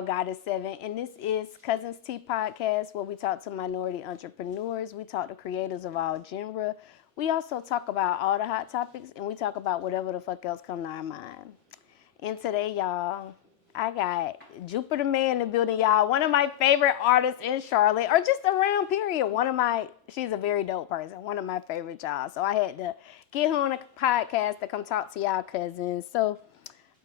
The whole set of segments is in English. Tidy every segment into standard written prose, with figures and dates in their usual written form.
girl, Goddess7, and this is Cuzn Tea Podcast, where we talk to minority entrepreneurs. We talk to creators of all genre. We also talk about all the hot topics, and we talk about whatever the fuck else come to our mind. And today, y'all, I got Jupiter May in the building, y'all. One of my favorite artists in Charlotte, or just around, period. She's a very dope person. One of my favorite, y'all. So I had to get her on a podcast to come talk to y'all cousins. So,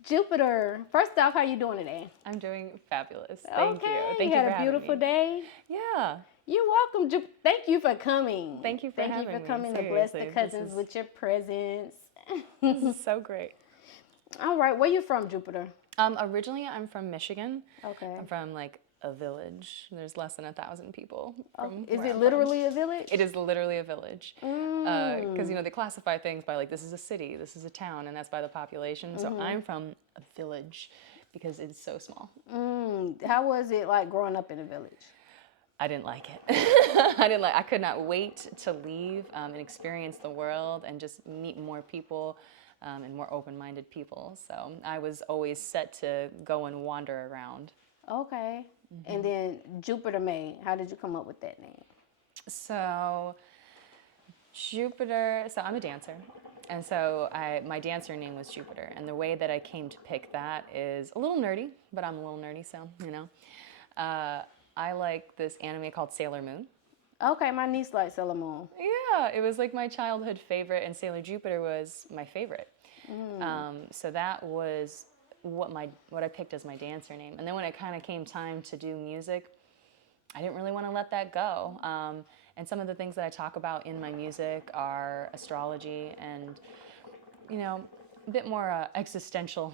Jupiter, first off, how you doing today? I'm doing fabulous. Thank you. Thank you you had for a beautiful day. Yeah. You're welcome. Thank you for coming. Thank you for having me. Thank you for coming Seriously, to bless the cousins with your presence. This is so great. All right, where you from, Jupiter? Originally, I'm from Michigan. Okay. I'm from like a village. There's less than 1,000 people. Is it literally a village? It is literally a village. Because they classify things by like, this is a city, this is a town, and that's by the population. So I'm from a village because it's so small. How was it like growing up in a village? I didn't like it. I could not wait to leave and experience the world and just meet more people. And more open-minded people. So I was always set to go and wander around. Okay. And then Jupiter May, how did you come up with that name? So Jupiter, so I'm a dancer. And so my dancer name was Jupiter. And the way that I came to pick that is a little nerdy, but I'm a little nerdy, so, I like this anime called Sailor Moon. Okay, my niece likes Sailor Moon. Yeah, it was like my childhood favorite, and Sailor Jupiter was my favorite. So that was what I picked as my dancer name. And then when it kind of came time to do music, I didn't really want to let that go. And some of the things that I talk about in my music are astrology and, a bit more existential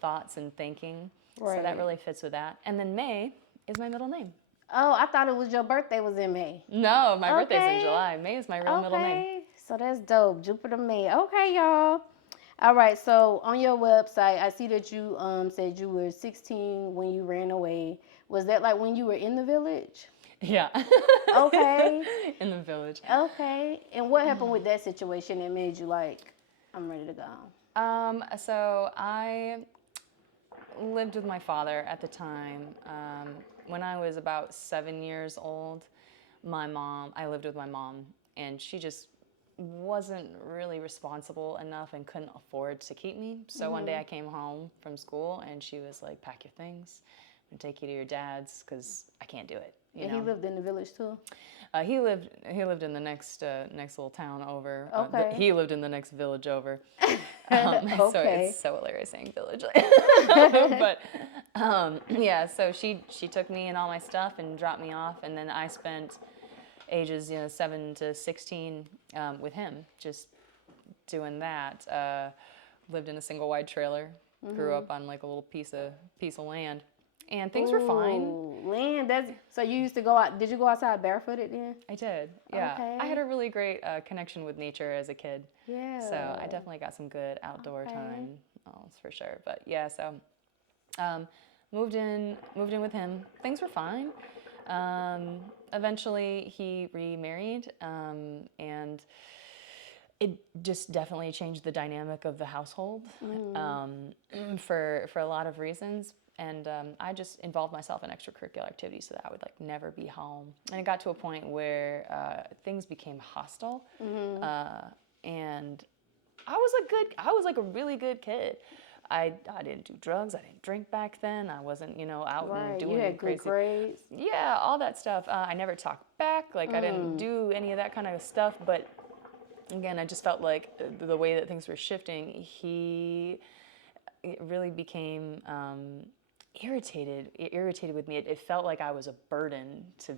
thoughts and thinking. Right. So that really fits with that. And then May is my middle name. Oh, I thought it was your birthday was in May. No, my birthday's in July. May is my real middle name. So that's dope. Jupiter May. Okay, y'all. All right, so on your website, I see that you said you were 16 when you ran away. Was that like when you were in the village? Yeah. Okay. In the village. Okay. And what happened with that situation that made you like, I'm ready to go? So I lived with my father at the time. When I was about 7 years old, I lived with my mom, and she just wasn't really responsible enough and couldn't afford to keep me. So one day I came home from school, and she was like, pack your things and take you to your dad's because I can't do it. And he lived in the village too? He lived in the next little town over. Okay. He lived in the next village over. Okay. So it's so hilarious saying village. But yeah, so she took me and all my stuff and dropped me off, and then I spent ages 7 to 16 with him, just doing that. Lived in a single wide trailer. Grew up on like a little piece of land. And things were fine. Land, so you used to go out, did you go outside barefooted then? I did, yeah. Okay. I had a really great connection with nature as a kid. Yeah. So I definitely got some good outdoor time, that's for sure. But yeah, so moved in with him. Things were fine. Eventually he remarried, and it just definitely changed the dynamic of the household for a lot of reasons. And I just involved myself in extracurricular activities so that I would like never be home. And it got to a point where things became hostile. And I was like a really good kid. I didn't do drugs. I didn't drink back then. I wasn't, out and doing you had crazy. Good grades. Yeah, all that stuff. I never talked back. Like I didn't do any of that kind of stuff. But again, I just felt like the way that things were shifting, it really became irritated with me. It felt like I was a burden to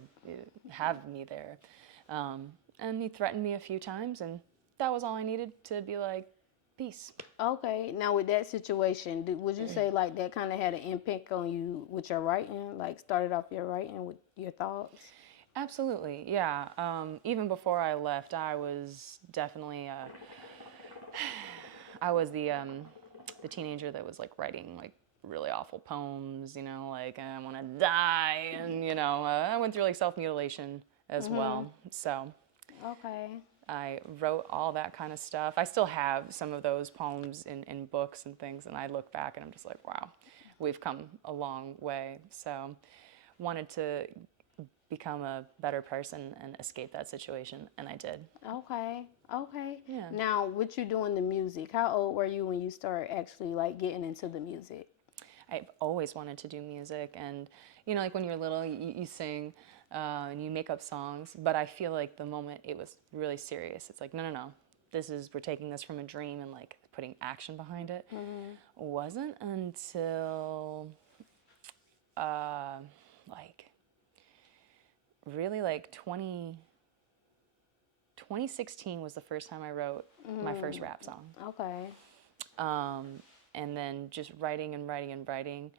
have me there. And he threatened me a few times, and that was all I needed to be like, peace. Okay. Now with that situation, would you say like that kind of had an impact on you with your writing? Like started off your writing with your thoughts? Absolutely, yeah. Even before I left, I was definitely the teenager that was like writing like really awful poems, like I want to die, and I went through like self-mutilation as well. So okay. I wrote all that kind of stuff. I still have some of those poems in books and things, and I look back and I'm just like, wow, we've come a long way. So wanted to become a better person and escape that situation, and I did. Okay. Okay. Yeah. Now, what you doing the music? How old were you when you started actually like getting into the music? I've always wanted to do music, and you know, like when you're little, you sing and you make up songs. But I feel like the moment it was really serious, it's like, no, no, no, we're taking this from a dream and like putting action behind it. Wasn't until like really like 2016 was the first time I wrote my first rap song. Okay. And then just writing and writing and writing.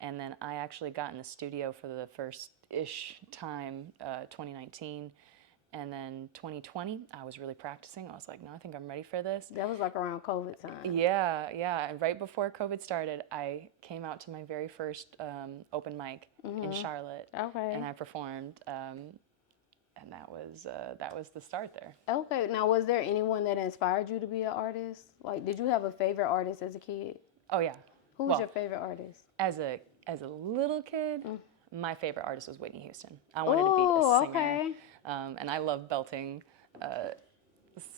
And then I actually got in the studio for the first-ish time, 2019. And then 2020, I was really practicing. I was like, no, I think I'm ready for this. That was like around COVID time. Yeah, yeah. And right before COVID started, I came out to my very first open mic in Charlotte. Okay. And I performed. And that was the start there. Okay. Now, was there anyone that inspired you to be an artist? Like, did you have a favorite artist as a kid? Oh yeah. Who was your favorite artist? As a little kid, my favorite artist was Whitney Houston. I wanted to be a singer. Okay. And I love belting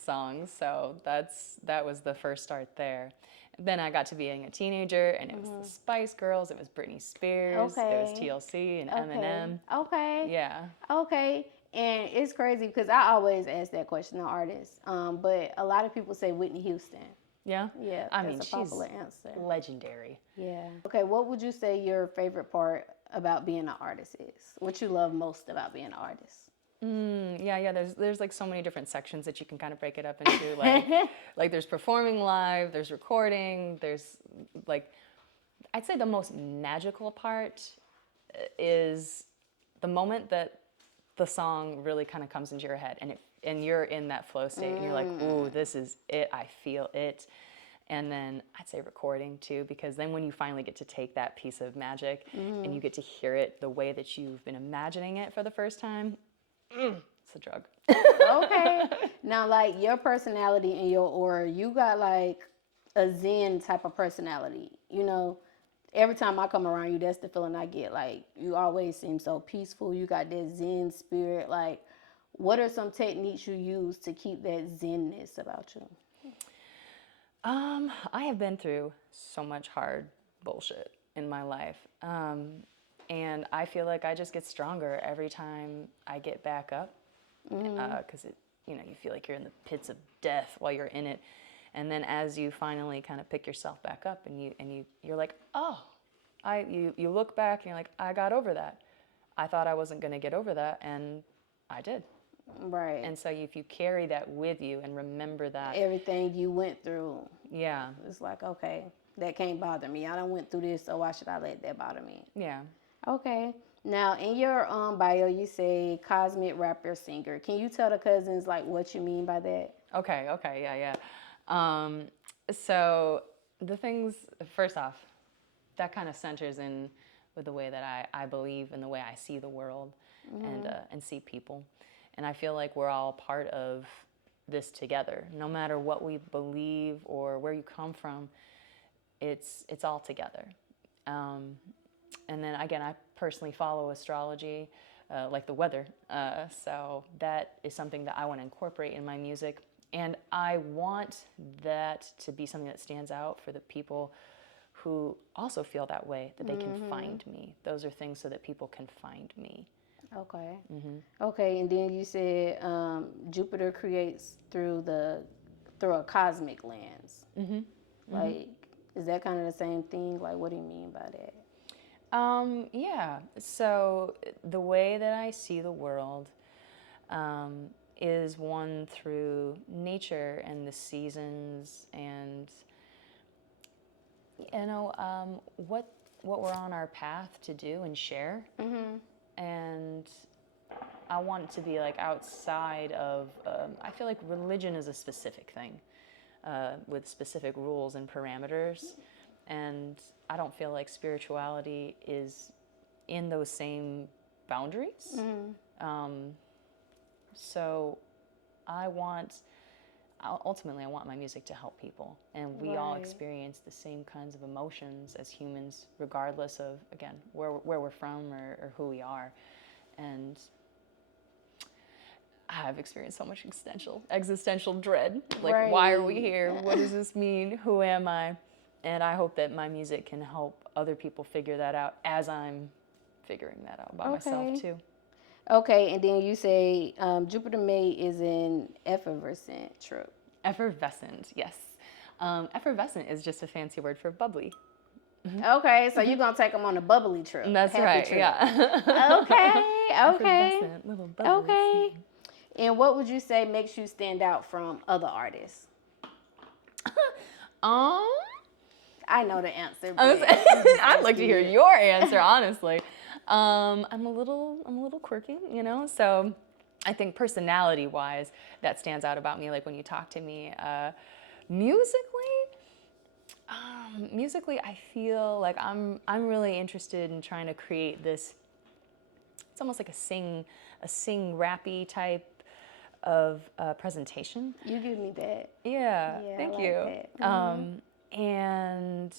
songs, so that was the first start there. Then I got to being a teenager, and it was the Spice Girls, it was Britney Spears, it was TLC and Eminem. Okay. Yeah. Okay. And it's crazy because I always ask that question to artists, but a lot of people say Whitney Houston. Yeah? Yeah, I mean, that's a popular answer. Legendary. Yeah. Okay, what would you say your favorite part about being an artist is? What you love most about being an artist? Yeah. There's like so many different sections that you can kind of break it up into. Like there's performing live, there's recording, there's like, I'd say the most magical part is the moment that the song really kind of comes into your head, and you're in that flow state, and you're like, ooh, this is it, I feel it. And then I'd say recording too, because then when you finally get to take that piece of magic and you get to hear it the way that you've been imagining it for the first time, it's a drug. Okay. Now, like your personality and your aura, you got like a Zen type of personality. You know, every time I come around you, that's the feeling I get. Like you always seem so peaceful. You got that Zen spirit. Like, what are some techniques you use to keep that Zenness about you? I have been through so much hard bullshit in my life. And I feel like I just get stronger every time I get back up. Because you feel like you're in the pits of death while you're in it. And then as you finally kind of pick yourself back up and you're like, oh, you look back and you're like, I got over that. I thought I wasn't going to get over that, and I did. Right. And so if you carry that with you and remember that. Everything you went through. Yeah. It's like, okay, that can't bother me. I done went through this, so why should I let that bother me? Yeah. Okay. Now, in your bio, you say cosmic rapper singer. Can you tell the cousins like what you mean by that? Okay, yeah. So the things, first off, that kind of centers in with the way that I believe and the way I see the world and see people. And I feel like we're all part of this together. No matter what we believe or where you come from, it's all together. And then again, I personally follow astrology, like the weather. So that is something that I want to incorporate in my music. And I want that to be something that stands out for the people who also feel that way, that they can find me. Those are things so that people can find me. Okay. Okay, and then you said Jupiter creates through a cosmic lens. Like, is that kind of the same thing? Like, what do you mean by that? Yeah. So the way that I see the world is one through nature and the seasons and what we're on our path to do and share. And I want it to be like outside of, I feel like religion is a specific thing with specific rules and parameters. And I don't feel like spirituality is in those same boundaries. So I want ultimately I want my music to help people, and we all Right. experience the same kinds of emotions as humans, regardless of, again, where we're from or who we are. And I've experienced so much existential dread. Like, why are we Right. here? What does this mean? Who am I? And I hope that my music can help other people figure that out as I'm figuring that out about myself Okay. too. Okay, and then you say Jupiter May is an effervescent trip. Effervescent, yes. Effervescent is just a fancy word for bubbly. Okay, so you're gonna take them on a bubbly trip. That's happy right, trip. yeah. Okay. Effervescent, little bubbles. Okay. And what would you say makes you stand out from other artists? I know the answer. But I'd like to hear your answer, honestly. I'm a little quirky, you know. So, I think personality-wise, that stands out about me. Like when you talk to me, musically, I feel like I'm really interested in trying to create this. It's almost like a sing rappy type of presentation. You give me that. Yeah, Yeah, thank I you. like that. And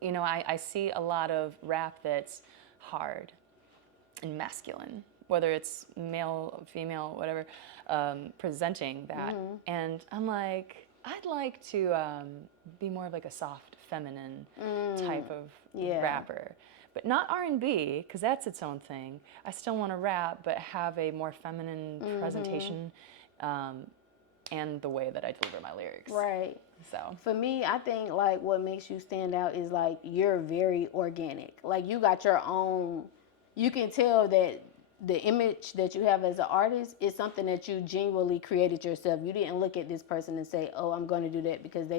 you know, I see a lot of rap that's hard and masculine, whether it's male, female, whatever, presenting that. And I'm like, I'd like to be more of like a soft, feminine type of rapper. But not R&B, because that's its own thing. I still want to rap, but have a more feminine presentation and the way that I deliver my lyrics. Right. So for me, I think like what makes you stand out is like you're very organic. Like you got your own. You can tell that the image that you have as an artist is something that you genuinely created yourself. You didn't look at this person and say, "Oh, I'm going to do that," because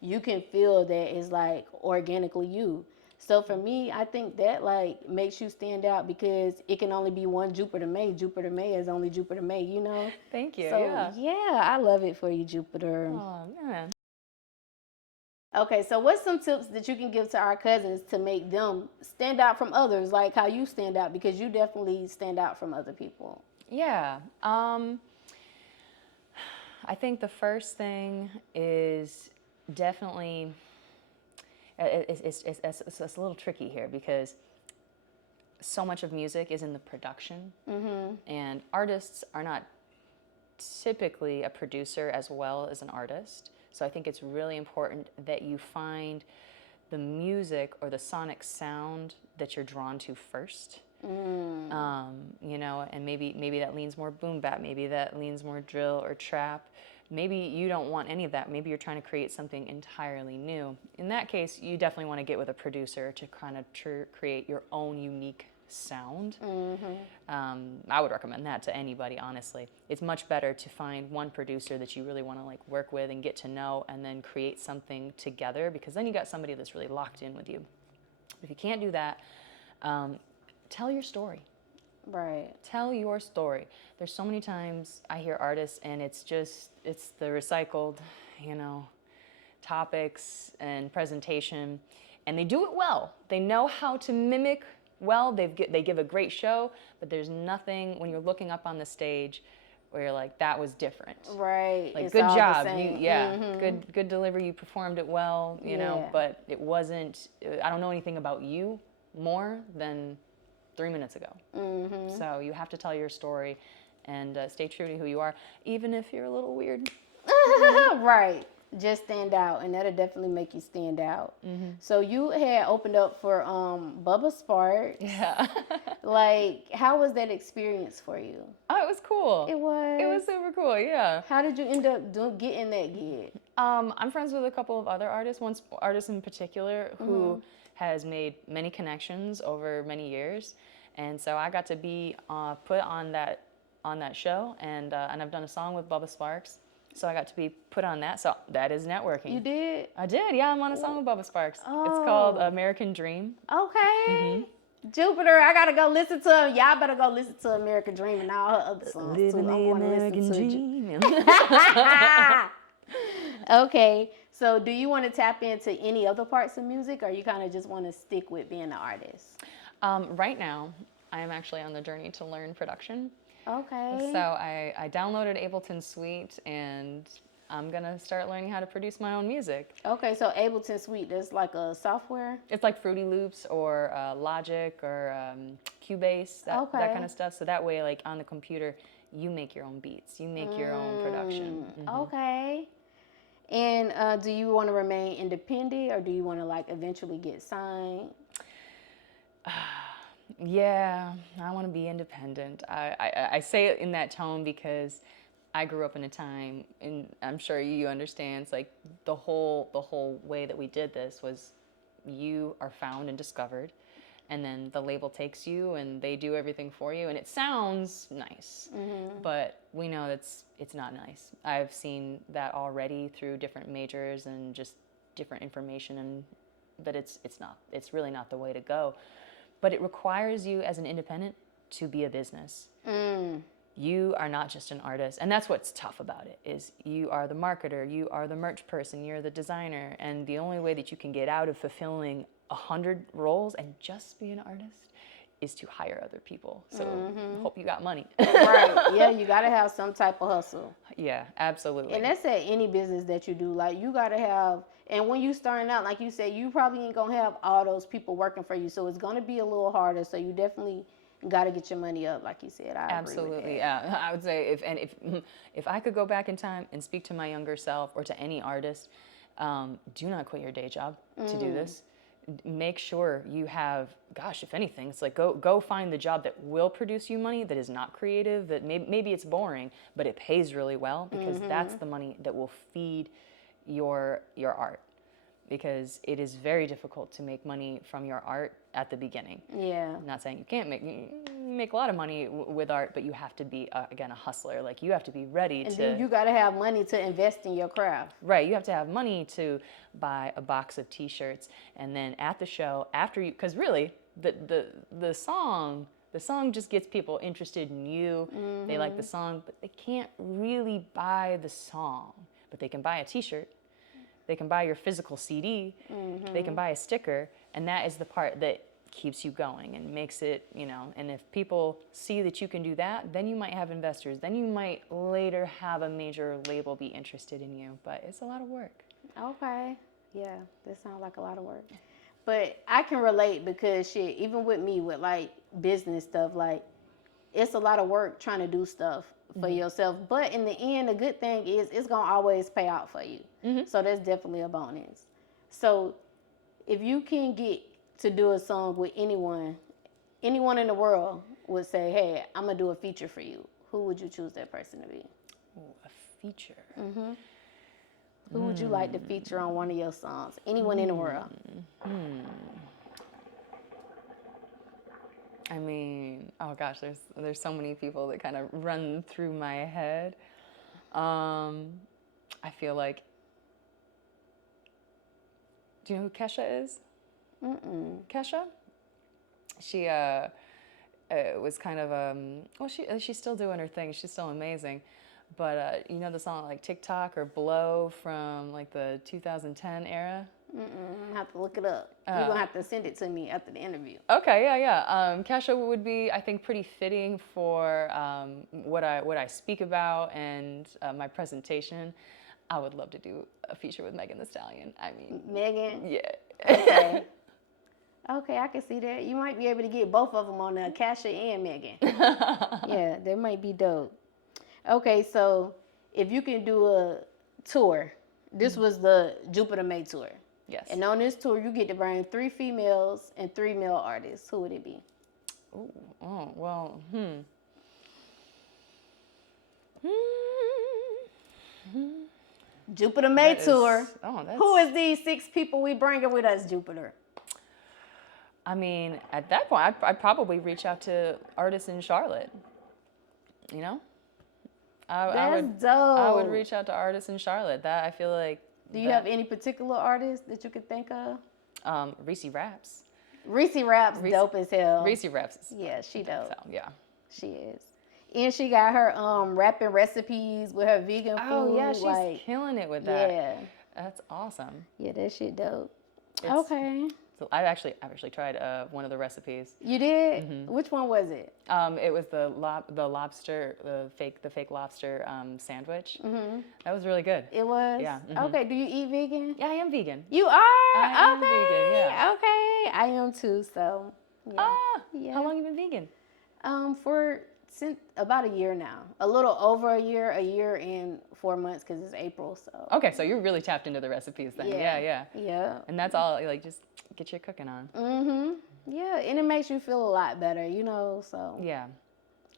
you can feel that it's like organically you. So for me, I think that like makes you stand out because it can only be one Jupiter May. Jupiter May is only Jupiter May, you know? thank you. So yeah, I love it for you, Jupiter. Oh, man. Okay, so what's some tips that you can give to our cousins to make them stand out from others, like how you stand out, because you definitely stand out from other people? Yeah. I think the first thing is definitely, it's a little tricky here because so much of music is in the production, and artists are not typically a producer as well as an artist. So I think it's really important that you find the music or the sonic sound that you're drawn to first. You know, and maybe that leans more boom bap, maybe that leans more drill or trap. Maybe you don't want any of that. Maybe you're trying to create something entirely new. In that case, you definitely want to get with a producer to kind of create your own unique sound. I would recommend that to anybody, honestly. It's much better to find one producer that you really want to like work with and get to know and then create something together, because then you got somebody that's really locked in with you. If you can't do that, tell your story. Right. Tell your story. There's so many times I hear artists and it's the recycled, you know, topics and presentation, and they do it well. They know how to mimic well. They give a great show, but there's nothing when you're looking up on the stage where you're like, that was different. Right. Like, it's good all job. the same. Good delivery. You performed it well, you know, but it wasn't, I don't know anything about you more than 3 minutes ago. So you have to tell your story and stay true to who you are, even if you're a little weird. Right. Just stand out, and that'll definitely make you stand out. So you had opened up for Bubba Sparx. Yeah. Like, how was that experience for you? Oh, it was cool. It was. It was super cool, yeah. How did you end up getting that gig? I'm friends with a couple of other artists, one artist in particular who has made many connections over many years. And so I got to be put on that show, and I've done a song with Bubba Sparx, so I got to be put on that. So that is networking. You did? I did, yeah. I'm on a song with Bubba Sparx. Oh. It's called American Dream. Okay. Jupiter, I gotta go listen to him. Y'all better go listen to American Dream and all her other songs too. Living I'm the going to American listen dream. Okay, so do you want to tap into any other parts of music, or you kind of just want to stick with being an artist? Right now, I am actually on the journey to learn production. Okay. So I downloaded Ableton Suite, and I'm going to start learning how to produce my own music. Okay, so Ableton Suite, that's like a software? It's like Fruity Loops or Logic or Cubase, that kind of stuff. So that way, like on the computer, you make your own beats. You make your own production. Okay. And do you want to remain independent, or do you want to like eventually get signed? Yeah, I want to be independent. I say it in that tone because I grew up in a time, and I'm sure you understand, it's like the whole way that we did this was you are found and discovered, and then the label takes you and they do everything for you, and it sounds nice, but we know it's not nice. I've seen that already through different majors and just different information, and that it's really not the way to go. But it requires you as an independent to be a business. You are not just an artist. And that's what's tough about it, is you are the marketer, you are the merch person, you're the designer. And the only way that you can get out of fulfilling 100 roles and just be an artist is to hire other people. So hope you got money. Right. Yeah, you got to have some type of hustle. Yeah, absolutely. And that's at any business that you do. Like, you got to have, and when you starting out, like you said, you probably ain't going to have all those people working for you. So it's going to be a little harder. So you definitely got to get your money up, like you said. I Absolutely, agree with that. yeah. I would say if I could go back in time and speak to my younger self or to any artist, do not quit your day job to do this. Make sure you have, gosh, if anything, it's like go find the job that will produce you money, that is not creative, that maybe it's boring, but it pays really well, because that's the money that will feed your art. Because it is very difficult to make money from your art at the beginning. Yeah. I'm not saying you can't make a lot of money with art, but you have to be, again, a hustler. Like, you have to be ready And to... then you got to have money to invest in your craft. Right, you have to have money to buy a box of T-shirts, and then at the show, after you... Because really, the song just gets people interested in you. They like the song, but they can't really buy the song. But they can buy a T-shirt. They can buy your physical CD, they can buy a sticker, and that is the part that keeps you going and makes it, and if people see that you can do that, then you might have investors. Then you might later have a major label be interested in you, but it's a lot of work. Okay. Yeah, that sounds like a lot of work. But I can relate, because shit, even with me, with like business stuff, like, it's a lot of work trying to do stuff for yourself. But in the end, the good thing is it's going to always pay out for you. So that's definitely a bonus. So if you can get to do a song with anyone in the world would say, hey, I'm going to do a feature for you, who would you choose that person to be? Ooh, a feature. Who would you like to feature on one of your songs? Anyone in the world. I mean, oh gosh, there's so many people that kind of run through my head. I feel like, do you know who Kesha is? Kesha? She was kind of well, she's still doing her thing. She's still amazing. But you know the song like TikTok or Blow from like the 2010 era? I have to look it up. You're going to have to send it to me after the interview. Okay, yeah. Kesha would be, I think, pretty fitting for what I speak about and my presentation. I would love to do a feature with Megan Thee Stallion. I mean... Megan? Yeah. Okay. Okay, I can see that. You might be able to get both of them on there, Kesha and Megan. Yeah, that might be dope. Okay, so if you can do a tour, this was the Jupiter May tour. Yes. And on this tour, you get to bring 3 females and 3 male artists. Who would it be? Ooh, oh, well, Jupiter May tour. That's... Who is these 6 people we bringing with us, Jupiter? I mean, at that point, I'd probably reach out to artists in Charlotte. You know? That's dope. I would reach out to artists in Charlotte. That, I feel like... Do you have any particular artists that you could think of? Reese Raps. Reese Raps, dope as hell. Reese Raps. Yeah, she dope. So, yeah. She is. And she got her rapping recipes with her vegan food. Oh, yeah, she's killing it with that. Yeah. That's awesome. Yeah, that shit dope. Okay. So I've actually tried one of the recipes. You did? Which one was it? It was the lobster, the fake lobster sandwich. That was really good. It was? Yeah. Okay, do you eat vegan? Yeah, I am vegan. You are? I am okay. vegan, yeah. Okay, I am too, so yeah. Yeah. How long have you been vegan? Since about a year now. A little over a year and 4 months because it's April, so. Okay, so you're really tapped into the recipes then. Yeah. Yeah. And that's all, like, just get your cooking on. Yeah, and it makes you feel a lot better, you know, so. Yeah.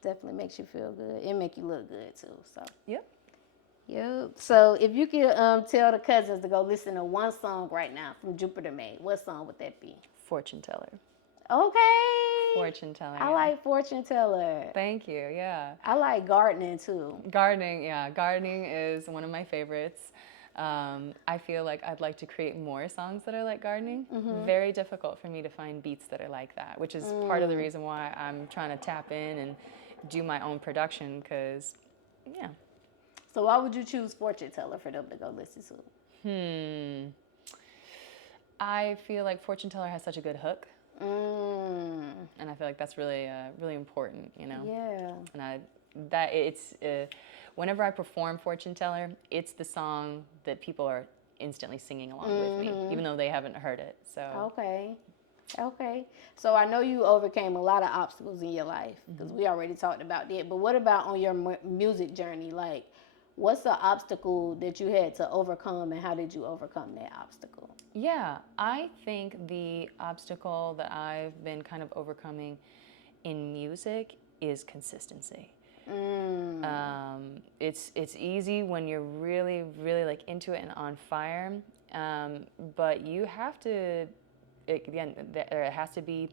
Definitely makes you feel good. It make you look good too, so. Yep. Yep. So if you could tell the cousins to go listen to one song right now from Jupiter May, what song would that be? Fortune teller. Okay. Fortune teller. I like fortune teller. Thank you. Yeah. I like gardening too. Gardening. Yeah. Gardening is one of my favorites. I feel like I'd like to create more songs that are like gardening. Very difficult for me to find beats that are like that, which is part of the reason why I'm trying to tap in and do my own production because, yeah. So why would you choose fortune teller for them to go listen to? I feel like fortune teller has such a good hook. And I feel like that's really, really important, you know? Yeah. And whenever I perform fortune teller, it's the song that people are instantly singing along with me, even though they haven't heard it, so. Okay. So I know you overcame a lot of obstacles in your life, because we already talked about that, but what about on your music journey? Like, what's the obstacle that you had to overcome, and how did you overcome that obstacle? Yeah, I think the obstacle that I've been kind of overcoming in music is consistency. It's easy when you're really, really like into it and on fire, but you have to, again, there has to be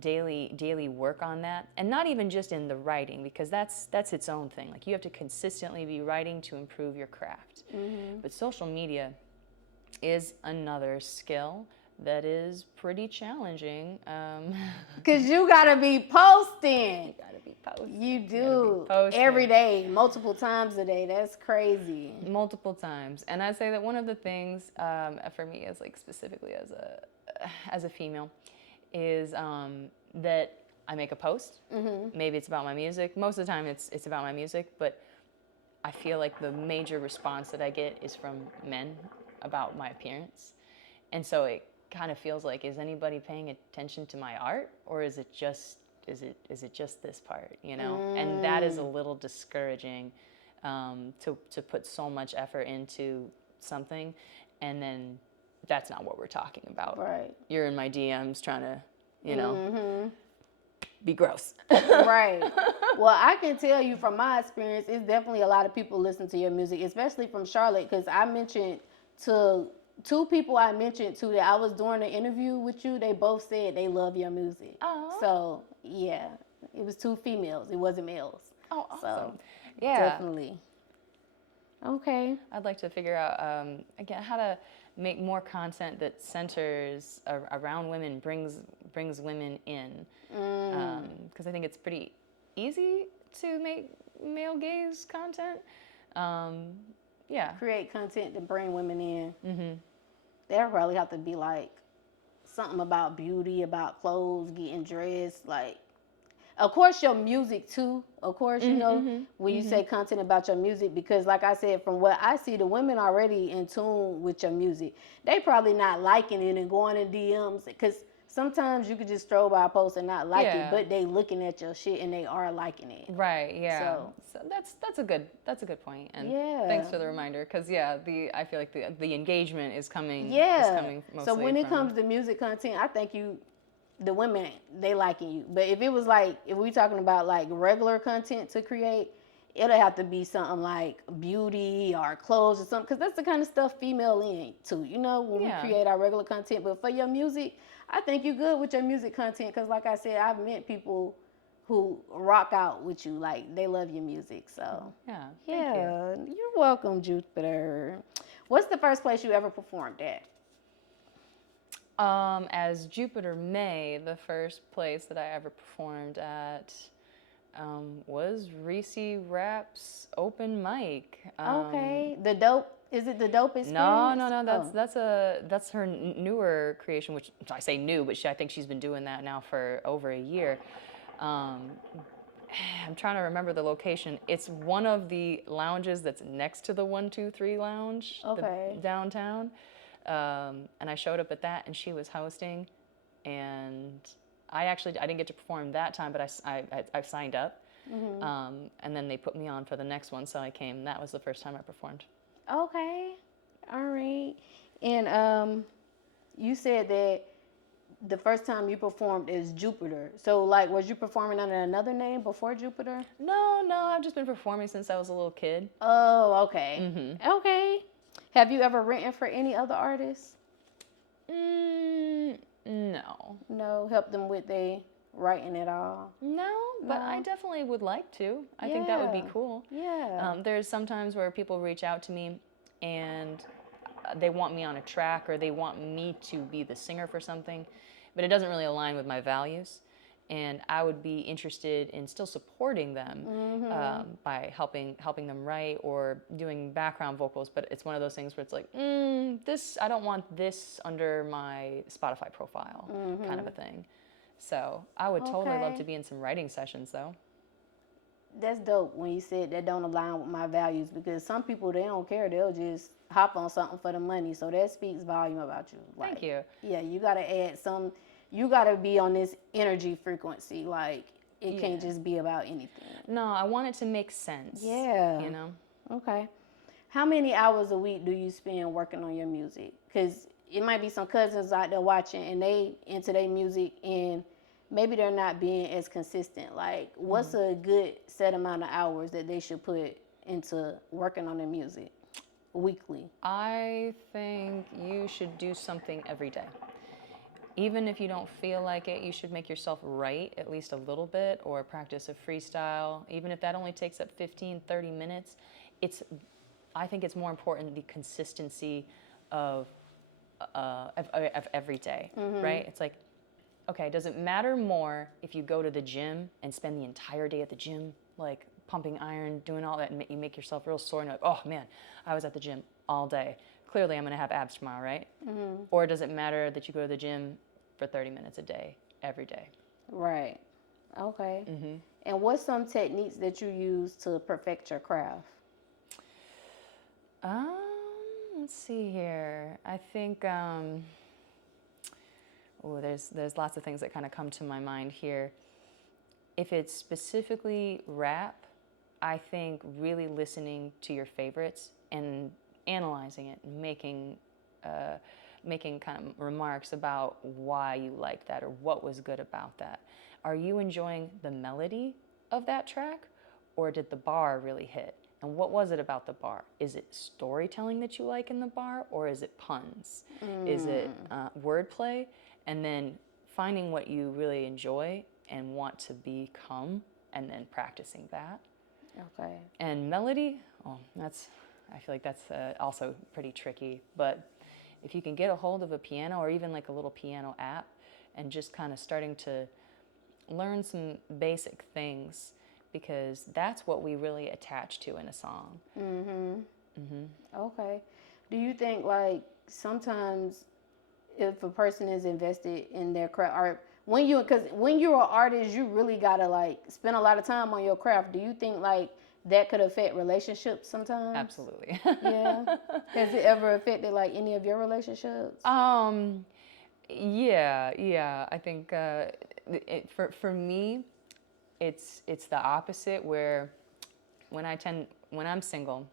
daily work on that, and not even just in the writing, because that's its own thing. Like, you have to consistently be writing to improve your craft. But social media is another skill that is pretty challenging. Because you gotta be posting. You gotta be posting. You do. Every day, multiple times a day. That's crazy. Multiple times. And I'd say that one of the things for me, as like specifically as a female, is that I make a post. Maybe it's about my music. Most of the time it's about my music, but I feel like the major response that I get is from men about my appearance. And so it kind of feels like, is anybody paying attention to my art, or is it just this part, you know? And that is a little discouraging, to put so much effort into something, and then that's not what we're talking about. Right. You're in my DMs trying to, you know, be gross. Right. Well, I can tell you from my experience, it's definitely a lot of people listen to your music, especially from Charlotte, because I mentioned to 2 people I mentioned to that I was doing an interview with you, they both said they love your music. Oh. So, yeah, it was 2 females. It wasn't males. Oh, awesome. So, yeah. definitely. Okay. I'd like to figure out, again, how to make more content that centers around women, brings women in. Because I think it's pretty easy to make male gaze content. Yeah. Create content to bring women in. There probably have to be like something about beauty, about clothes, getting dressed. Like, of course, your music too. Of course, you know, when you say content about your music, because like I said, from what I see, the women already in tune with your music. They probably not liking it and going in DMs, because sometimes you could just stroll by a post and not like it, but they looking at your shit and they are liking it. Right. Yeah. So that's a good point. And thanks for the reminder, because I feel like the engagement is coming. Yeah. Is coming mostly so when it comes to music content, I think the women, they liking you. But if it was like, if we talking about like regular content to create, it'll have to be something like beauty or clothes or something, because that's the kind of stuff female in too, you know, when we create our regular content. But for your music, I think you're good with your music content, because like I said, I've met people who rock out with you, like they love your music. So thank you. You're welcome, Jupiter. What's the first place you ever performed at? As Jupiter May, the first place that I ever performed at was Reese Rap's open mic. Okay, the Dope Is it the dope experience? No. That's her newer creation, which I say new, but I think she's been doing that now for over a year. I'm trying to remember the location. It's one of the lounges that's next to the 123 lounge, Okay. downtown. And I showed up at that, and she was hosting, and I didn't get to perform that time, but I signed up, and then they put me on for the next one, so I came. That was the first time I performed. Okay. All right. And you said that the first time you performed is Jupiter. So, like, was you performing under another name before Jupiter? No, I've just been performing since I was a little kid. Oh, okay. Okay. Have you ever written for any other artists? No. No, help them with they writing at all? No, but I definitely would like to. I think that would be cool. Yeah. There's sometimes where people reach out to me and they want me on a track, or they want me to be the singer for something, but it doesn't really align with my values. And I would be interested in still supporting them by helping them write or doing background vocals. But it's one of those things where it's like, I don't want this under my Spotify profile, kind of a thing. So I would totally love to be in some writing sessions, though. That's dope when you said that don't align with my values, because some people, they don't care. They'll just hop on something for the money. So that speaks volume about you. Like, Thank you. Yeah, you got to add some. You got to be on this energy frequency. Like, it can't just be about anything. No, I want it to make sense. Yeah. You know? Okay. How many hours a week do you spend working on your music? Because it might be some cousins out there watching and they into their music and maybe they're not being as consistent. Like, what's a good set amount of hours that they should put into working on their music weekly? I think you should do something every day. Even if you don't feel like it, you should make yourself write at least a little bit, or practice a freestyle. Even if that only takes up 15, 30 minutes, I think it's more important the consistency of every day, right? It's like, okay, does it matter more if you go to the gym and spend the entire day at the gym, like pumping iron, doing all that, and you make yourself real sore and you're like, oh man, I was at the gym all day. Clearly I'm gonna have abs tomorrow, right? Or does it matter that you go to the gym for 30 minutes a day, every day? Right. Okay. And what's some techniques that you use to perfect your craft? Let's see here. I think, there's lots of things that kind of come to my mind here. If it's specifically rap, I think really listening to your favorites and analyzing it and making kind of remarks about why you liked that or what was good about that. Are you enjoying the melody of that track, or did the bar really hit? And what was it about the bar? Is it storytelling that you like in the bar, or is it puns? Is it wordplay? And then finding what you really enjoy and want to become, and then practicing that. Okay. And melody, I feel like that's also pretty tricky. But if you can get a hold of a piano, or even like a little piano app, and just kind of starting to learn some basic things, because that's what we really attach to in a song. Okay. Do you think, like, sometimes if a person is invested in their craft, or when you're an artist, you really gotta like spend a lot of time on your craft. Do you think like that could affect relationships sometimes? Absolutely. Yeah. Has it ever affected like any of your relationships? Yeah. I think for me, it's the opposite. Where when I'm single,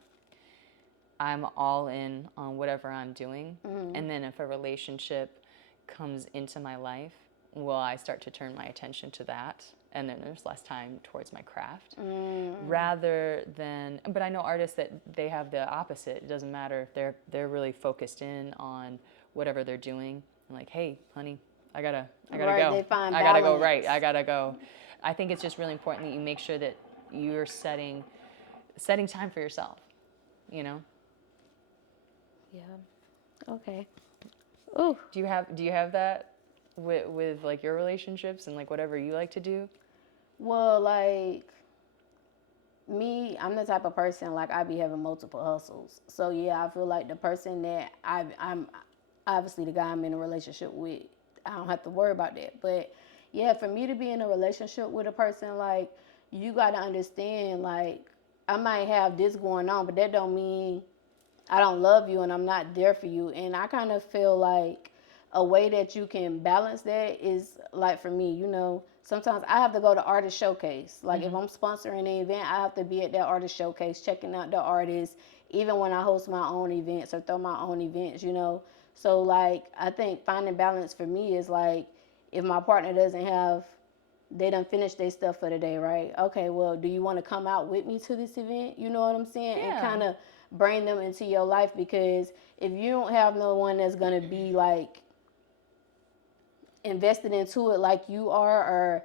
I'm all in on whatever I'm doing. And then if a relationship comes into my life, well, I start to turn my attention to that. And then there's less time towards my craft. Rather than, but I know artists that they have the opposite. It doesn't matter if they're really focused in on whatever they're doing. I'm like, hey, honey, I gotta go. They find I gotta go balance. right. I gotta go. I think it's just really important that you make sure that you're setting time for yourself, you know? Yeah. Okay. Ooh. Do you have that with like your relationships and like whatever you like to do? Well, like me, I'm the type of person, like, I be having multiple hustles. So, yeah, I feel like the person that I'm obviously the guy I'm in a relationship with, I don't have to worry about that. But, yeah, for me to be in a relationship with a person, like, you got to understand, like, I might have this going on, but that don't mean I don't love you and I'm not there for you. And I kind of feel like a way that you can balance that is, like, for me, sometimes I have to go to artist showcase. Like, if I'm sponsoring an event, I have to be at that artist showcase, checking out the artists, even when I host my own events or throw my own events. So, like, I think finding balance for me is, like, if my partner doesn't have, they done finished their stuff for the day, right? Okay, well, do you want to come out with me to this event? You know what I'm saying? Yeah. And kind of bring them into your life, because if you don't have no one that's going to be, like, invested into it like you are, or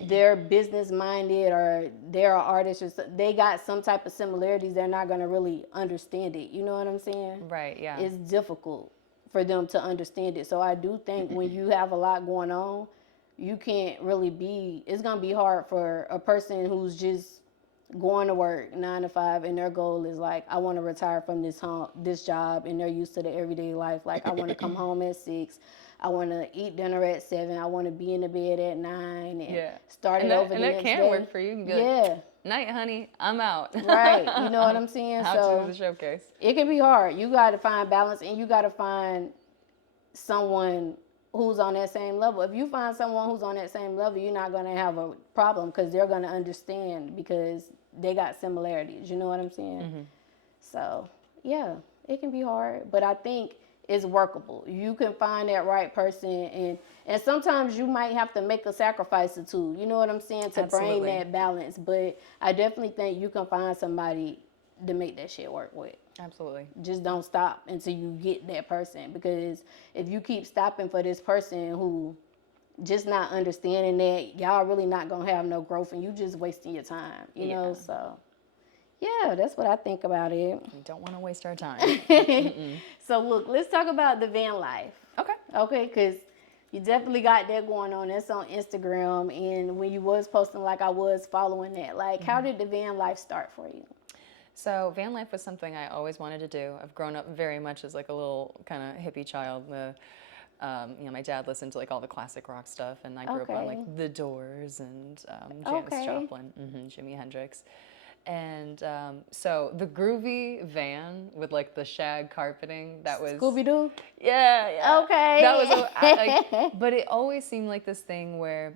they're business minded, or they're an artist, or they got some type of similarities, they're not going to really understand it. You know what I'm saying? Right, yeah. It's difficult for them to understand it. So I do think when you have a lot going on, you can't really it's going to be hard for a person who's just going to work 9 to 5 and their goal is, like, I want to retire from this job, and they're used to the everyday life. Like, I want to come home at 6. I want to eat dinner at 7. I want to be in the bed at 9 and start it over the next day. And that can work for you. You can be like, night, honey, I'm out. Right. You know what I'm saying? Out to the showcase. It can be hard. You got to find balance, and you got to find someone who's on that same level. If you find someone who's on that same level, you're not going to have a problem, because they're going to understand, because they got similarities. You know what I'm saying? Mm-hmm. So, yeah, it can be hard, but I think it's workable. You can find that right person, and sometimes you might have to make a sacrifice or two. You know what I'm saying? To bring that balance. But I definitely think you can find somebody to make that shit work with. Absolutely. Just don't stop until you get that person, because if you keep stopping for this person who just not understanding that, y'all really not gonna have no growth, and you just wasting your time, you know. So yeah, that's what I think about it. We don't want to waste our time. So look, let's talk about the van life. Okay, because you definitely got that going on. That's on Instagram, and when you was posting, like, I was following that. Like, how did the van life start for you? So van life was something I always wanted to do. I've grown up very much as, like, a little kind of hippie child. My dad listened to, like, all the classic rock stuff, and I grew up on, like, The Doors and Janis Joplin, Jimi Hendrix. And so the groovy van with, like, the shag carpeting, that was Scooby-Doo? Yeah. Okay. That was but it always seemed like this thing where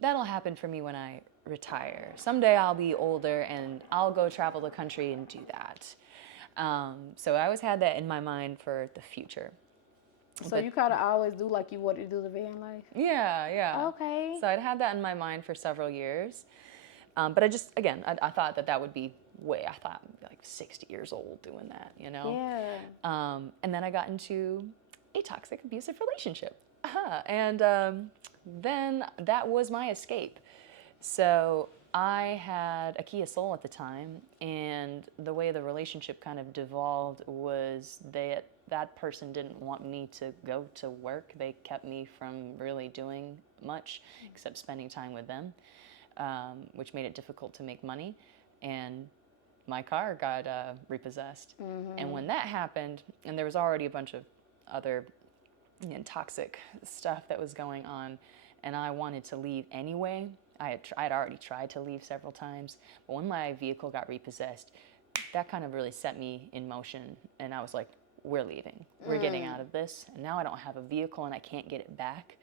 that'll happen for me when I retire. Someday I'll be older and I'll go travel the country and do that. So I always had that in my mind for the future. So you kind of always do like you want to do the van life? Yeah. Okay. So I'd had that in my mind for several years. But I thought that would be I thought like 60 years old doing that, you know? Yeah. And then I got into a toxic abusive relationship. And then that was my escape. So I had a Kia Soul at the time, and the way the relationship kind of devolved was that person didn't want me to go to work. They kept me from really doing much except spending time with them, which made it difficult to make money. And my car got repossessed. Mm-hmm. And when that happened, and there was already a bunch of other toxic stuff that was going on, and I wanted to leave anyway. I had already tried to leave several times, but when my vehicle got repossessed, that kind of really set me in motion, and I was like, we're leaving. We're getting out of this. And now I don't have a vehicle, and I can't get it back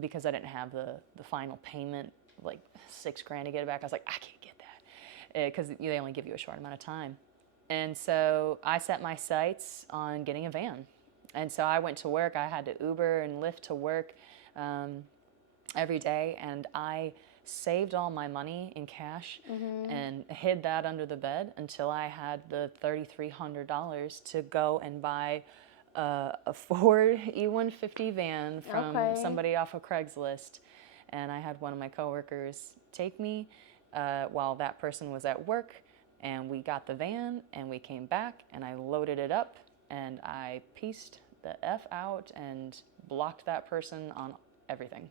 because I didn't have the final payment, like $6,000 to get it back. I was like, I can't get that because they only give you a short amount of time. And so I set my sights on getting a van. And so I went to work. I had to Uber and Lyft to work every day, and I saved all my money in cash and hid that under the bed until I had the $3,300 to go and buy a Ford E150 van from somebody off of Craigslist. And I had one of my coworkers take me while that person was at work, and we got the van and we came back and I loaded it up and I pieced the F out and blocked that person on everything.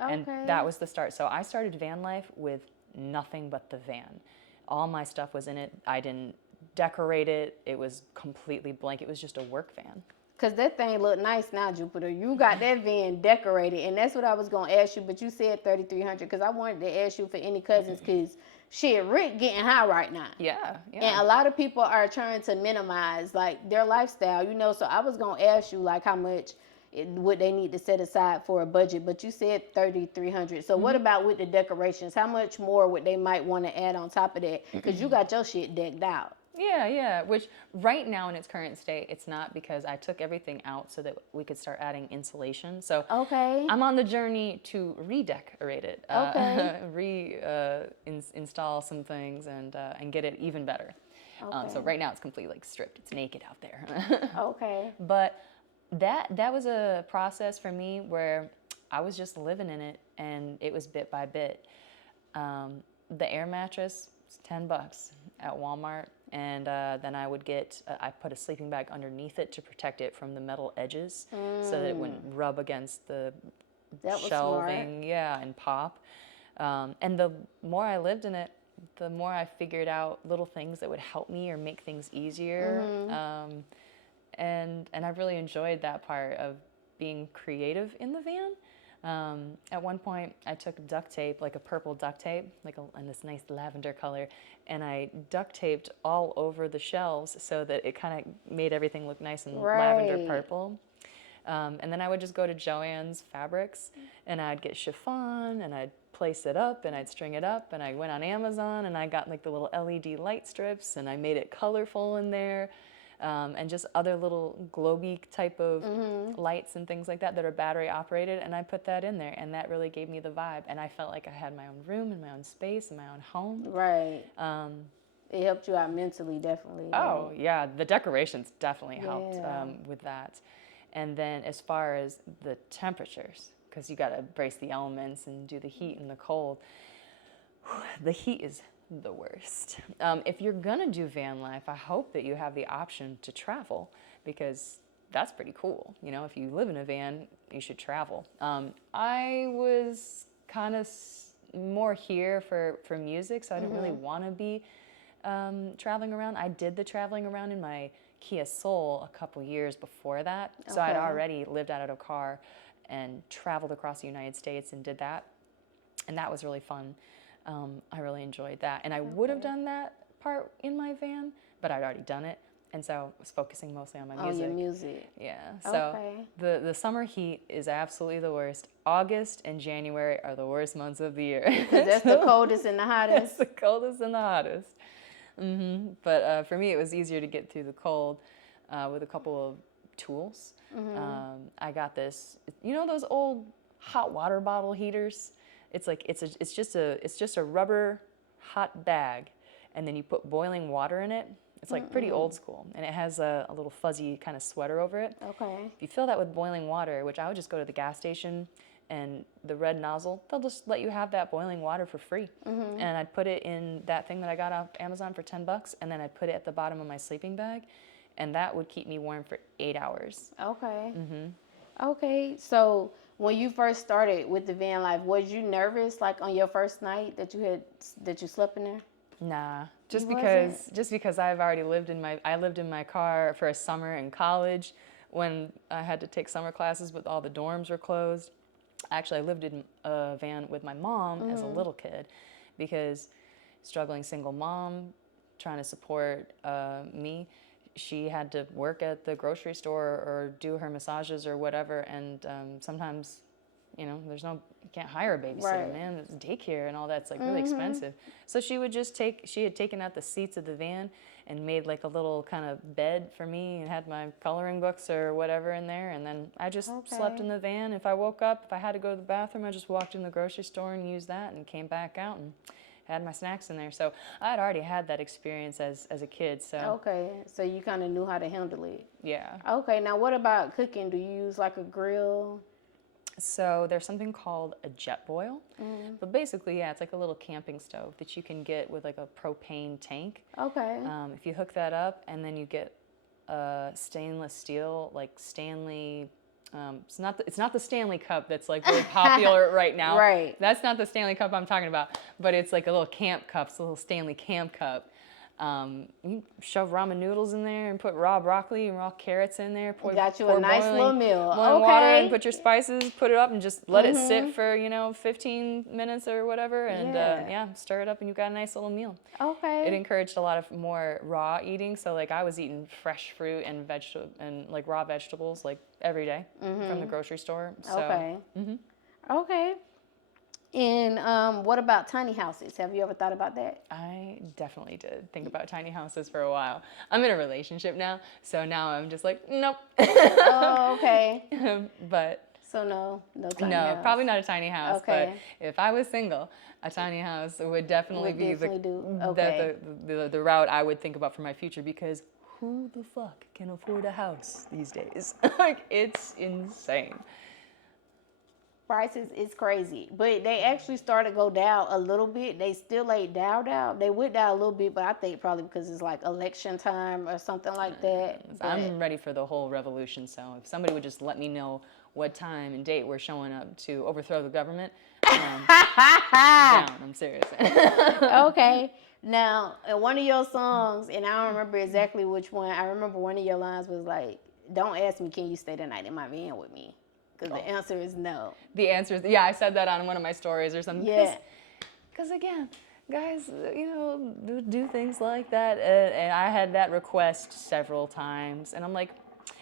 And that was the start. So I started van life with nothing but the van. All my stuff was in it. I didn't decorate it. It was completely blank. It was just a work van. Cause that thing look nice now, Jupiter. You got that van decorated, and that's what I was gonna ask you. But you said 3,300, cause I wanted to ask you for any cousins, cause shit, Rick getting high right now. Yeah, yeah. And a lot of people are trying to minimize like their lifestyle, you know. So I was gonna ask you like how much would they need to set aside for a budget, but you said 3,300. So what about with the decorations? How much more would they might want to add on top of that? Cause you got your shit decked out. Yeah, which right now in its current state, it's not, because I took everything out so that we could start adding insulation. So okay, I'm on the journey to redecorate it, install some things and get it even better. Okay. So right now it's completely like stripped. It's naked out there. Okay. But that was a process for me where I was just living in it, and it was bit by bit. The air mattress was $10 at Walmart. And then I would get, I put a sleeping bag underneath it to protect it from the metal edges so that it wouldn't rub against the shelving, and pop. And the more I lived in it, the more I figured out little things that would help me or make things easier. And I really enjoyed that part of being creative in the van. At one point, I took duct tape, like a purple duct tape, in this nice lavender color, and I duct taped all over the shelves so that it kind of made everything look nice and lavender purple. And then I would just go to Joann's Fabrics, and I'd get chiffon, and I'd place it up, and I'd string it up, and I went on Amazon, and I got like the little LED light strips, and I made it colorful in there. And just other little globy type of lights and things like that are battery operated, and I put that in there, and that really gave me the vibe, and I felt like I had my own room and my own space and my own home. Right. It helped you out mentally, definitely. Oh, yeah, the decorations definitely helped with that. And then as far as the temperatures, because you got to brace the elements and do the heat and the cold, the heat is the worst. If you're gonna do van life, I hope that you have the option to travel, because that's pretty cool. You know, if you live in a van, you should travel. I was kind of more here for music, so I didn't really want to be traveling around. I did the traveling around in my Kia Soul a couple years before that, so I'd already lived out of a car and traveled across the United States and did that, and that was really fun. I really enjoyed that. And I would have done that part in my van, but I'd already done it. And so I was focusing mostly on my music. Oh, your music. Yeah. So the summer heat is absolutely the worst. August and January are the worst months of the year. Because that's the coldest and the hottest. It's the coldest and the hottest. But for me, it was easier to get through the cold with a couple of tools. I got this, you know those old hot water bottle heaters? It's like it's just a rubber hot bag, and then you put boiling water in it. It's like pretty old school, and it has a little fuzzy kind of sweater over it. Okay. If you fill that with boiling water, which I would just go to the gas station, and the red nozzle, they'll just let you have that boiling water for free. And I'd put it in that thing that I got off Amazon for $10, and then I'd put it at the bottom of my sleeping bag, and that would keep me warm for 8 hours. Okay. Okay, so when you first started with the van life, was you nervous, like on your first night that you slept in there? Nah, just because I've already lived in my car for a summer in college when I had to take summer classes, but all the dorms were closed. Actually, I lived in a van with my mom as a little kid, because struggling single mom, trying to support me. She had to work at the grocery store or do her massages or whatever, and sometimes, you know, you can't hire a babysitter, man. There's daycare and all that's like really expensive. So she had taken out the seats of the van and made like a little kind of bed for me and had my coloring books or whatever in there, and then I just slept in the van. If I woke up, if I had to go to the bathroom, I just walked in the grocery store and used that and came back out and had my snacks in there. So I had already had that experience as a kid. So okay, so you kind of knew how to handle it. Yeah. Okay, now what about cooking? Do you use like a grill? So there's something called a jet boil, but basically, yeah, it's like a little camping stove that you can get with like a propane tank. Okay. If you hook that up, and then you get a stainless steel, like Stanley It's not the Stanley Cup that's like really popular right now. Right. That's not the Stanley Cup I'm talking about. But it's like a little camp cup. It's a little Stanley camp cup. You shove ramen noodles in there and put raw broccoli and raw carrots in there. Got you a nice little meal. Boiling Okay. water and put your spices, put it up and just let it sit for, 15 minutes or whatever. And stir it up and you've got a nice little meal. Okay. It encouraged a lot of more raw eating. So like I was eating fresh fruit and like raw vegetables like every day from the grocery store. So, okay. Okay. And what about tiny houses? Have you ever thought about that? I definitely did think about tiny houses for a while. I'm in a relationship now, so now I'm just like, nope. Oh, okay. But so no tiny house. No, probably not a tiny house. Okay. But if I was single, a tiny house would definitely be the route I would think about for my future, because who the fuck can afford a house these days? Like, it's insane. Prices is crazy, but they actually started to go down a little bit. They still ain't down. They went down a little bit, but I think probably because it's like election time or something like that. I'm ready for the whole revolution, so if somebody would just let me know what time and date we're showing up to overthrow the government, I'm down. I'm serious. Okay. Now, in one of your songs, and I don't remember exactly which one, I remember one of your lines was like, "Don't ask me, can you stay the night in my van with me?" Because the answer is no. The answer is, yeah, I said that on one of my stories or something. Yeah. Because again, guys, do things like that. And I had that request several times. And I'm like,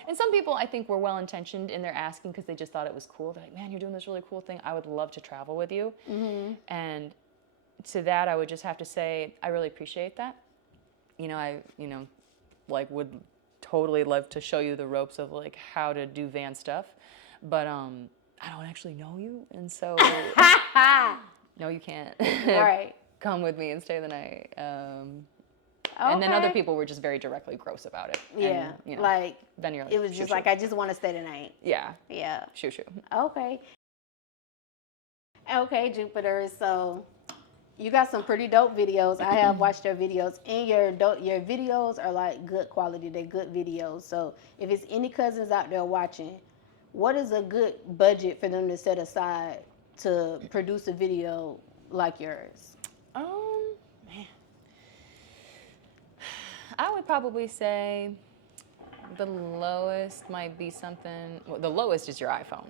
and some people I think were well-intentioned in their asking because they just thought it was cool. They're like, man, you're doing this really cool thing. I would love to travel with you. And to that, I would just have to say, I really appreciate that. I would totally love to show you the ropes of like how to do van stuff. But I don't actually know you, and so no, you can't. Right. Come with me and stay the night. Okay. And then other people were just very directly gross about it. Yeah, And, like then you're like, it was just like, I just want to stay the night. Yeah. Yeah. Shoo. Okay. Okay, Jupiter. So you got some pretty dope videos. I have watched your videos, and your videos are like good quality. They're good videos. So if it's any cousins out there watching, what is a good budget for them to set aside to produce a video like yours? Man. I would probably say the lowest might be something, well, the lowest is your iPhone.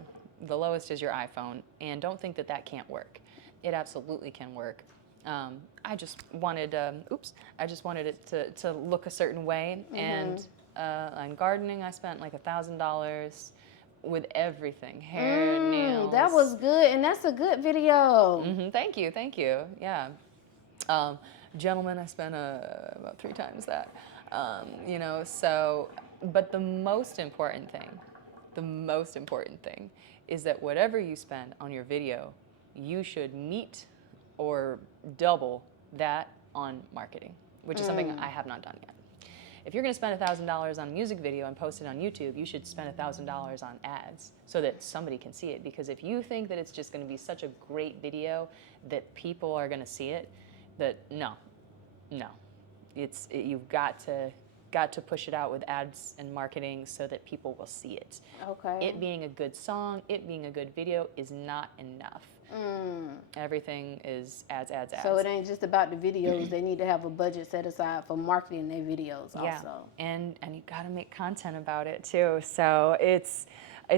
The lowest is your iPhone, and don't think that can't work. It absolutely can work. I just wanted it to look a certain way, and on gardening, I spent like $1,000 with everything, hair, nails. That was good, and that's a good video. Thank you. Yeah. Gentlemen, I spent about 3 times that. So, but the most important thing is that whatever you spend on your video, you should meet or double that on marketing, which is something I have not done yet. If you're going to spend $1,000 on a music video and post it on YouTube, you should spend $1,000 on ads so that somebody can see it. Because if you think that it's just going to be such a great video that people are going to see it, no, you've got to push it out with ads and marketing so that people will see it. Okay. It being a good song, it being a good video is not enough. Everything is ads. So it ain't just about the videos. They need to have a budget set aside for marketing their videos also. Yeah, and you got to make content about it too. So it's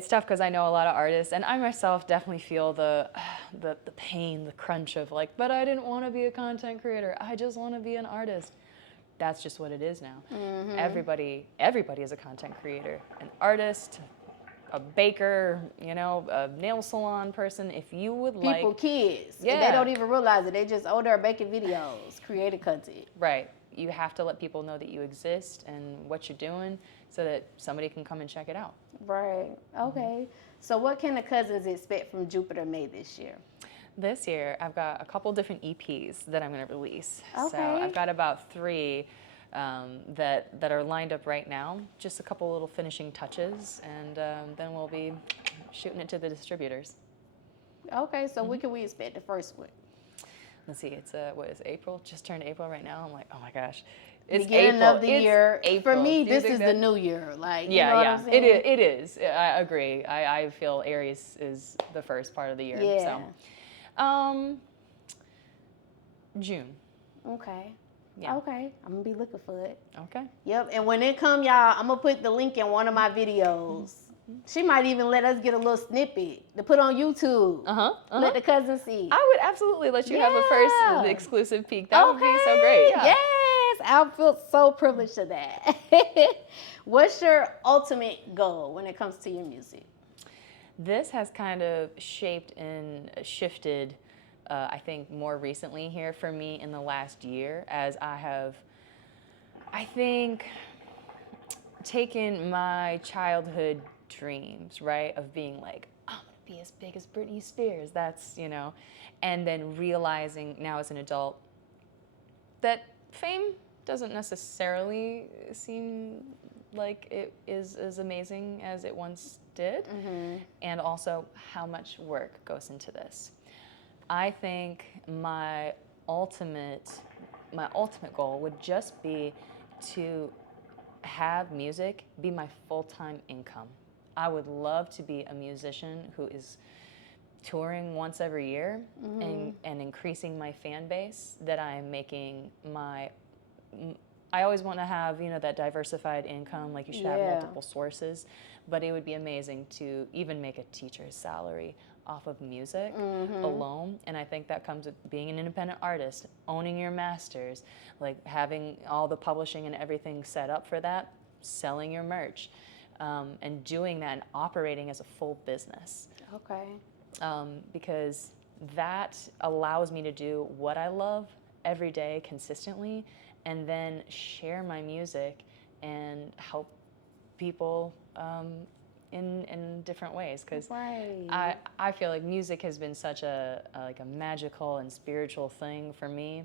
tough because I know a lot of artists, and I myself definitely feel the pain, the crunch of like, but I didn't want to be a content creator. I just want to be an artist. That's just what it is now. Everybody is a content creator, an artist, a baker, a nail salon person. If you would like kids, yeah, they don't even realize it. They just they're making videos, creating content. Right. You have to let people know that you exist and what you're doing so that somebody can come and check it out. Right. Okay. So what can the cousins expect from Jupiter May this year? This year, I've got a couple different EPs that I'm going to release. Okay. So I've got about 3 that are lined up right now. Just a couple little finishing touches, and then we'll be shooting it to the distributors. Okay. So when can we expect the first one? let's see, it's what is April? Just turned April right now. I'm like, oh my gosh, it's Beginning April. of the It's year. April. For me, Do you this think is that? the new year. Like, you Yeah, know what yeah, I'm saying? it is. I agree. I feel Aries is the first part of the year. Yeah. So, June. Okay. Yeah. Okay. I'm gonna be looking for it. Okay. Yep. And when it come, y'all, I'm gonna put the link in one of my videos. She might even let us get a little snippet to put on YouTube. Let the cousin see. I would absolutely let you have a first exclusive peek. That would be so Okay. great. Yeah. Yes. I feel so privileged to that. What's your ultimate goal when it comes to your music? This has kind of shaped and shifted, I think, more recently here for me in the last year, as I have, I think, taken my childhood dreams, right, of being like, I'm gonna be as big as Britney Spears. That's, you know, and then realizing now as an adult that fame doesn't necessarily seem like it is as amazing as it once did, and also how much work goes into this. I think my ultimate goal would just be to have music be my full-time income. I would love to be a musician who is touring once every year and increasing my fan base, that I'm making my, I always want to have, you know, that diversified income, like you should have multiple sources, but it would be amazing to even make a teacher's salary off of music alone. And I think that comes with being an independent artist, owning your masters, like having all the publishing and everything set up for that, selling your merch, and doing that and operating as a full business. Okay. Because that allows me to do what I love every day consistently, and then share my music and help people in different ways. Because I feel like music has been such a magical and spiritual thing for me,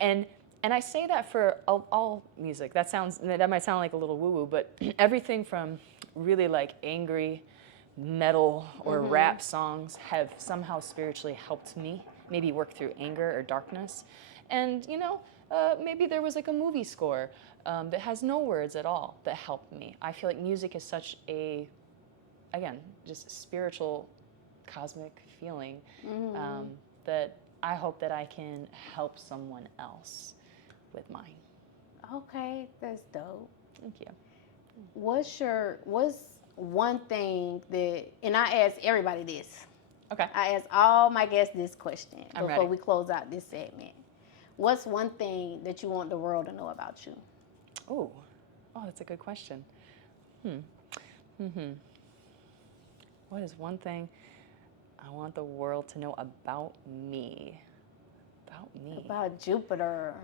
and I say that for all music. That might sound like a little woo-woo, but everything from really like angry metal or rap songs have somehow spiritually helped me maybe work through anger or darkness. And you know, maybe there was like a movie score that has no words at all that helped me. I feel like music is such a, again, just spiritual, cosmic feeling that I hope that I can help someone else with mine. Okay, that's dope. Thank you. What's one thing that, and I ask everybody this. Okay. I ask all my guests this question I'm before ready. we close out this segment. What's one thing that you want the world to know about you? Oh, that's a good question. What is one thing I want the world to know about me? About me. About Jupiter.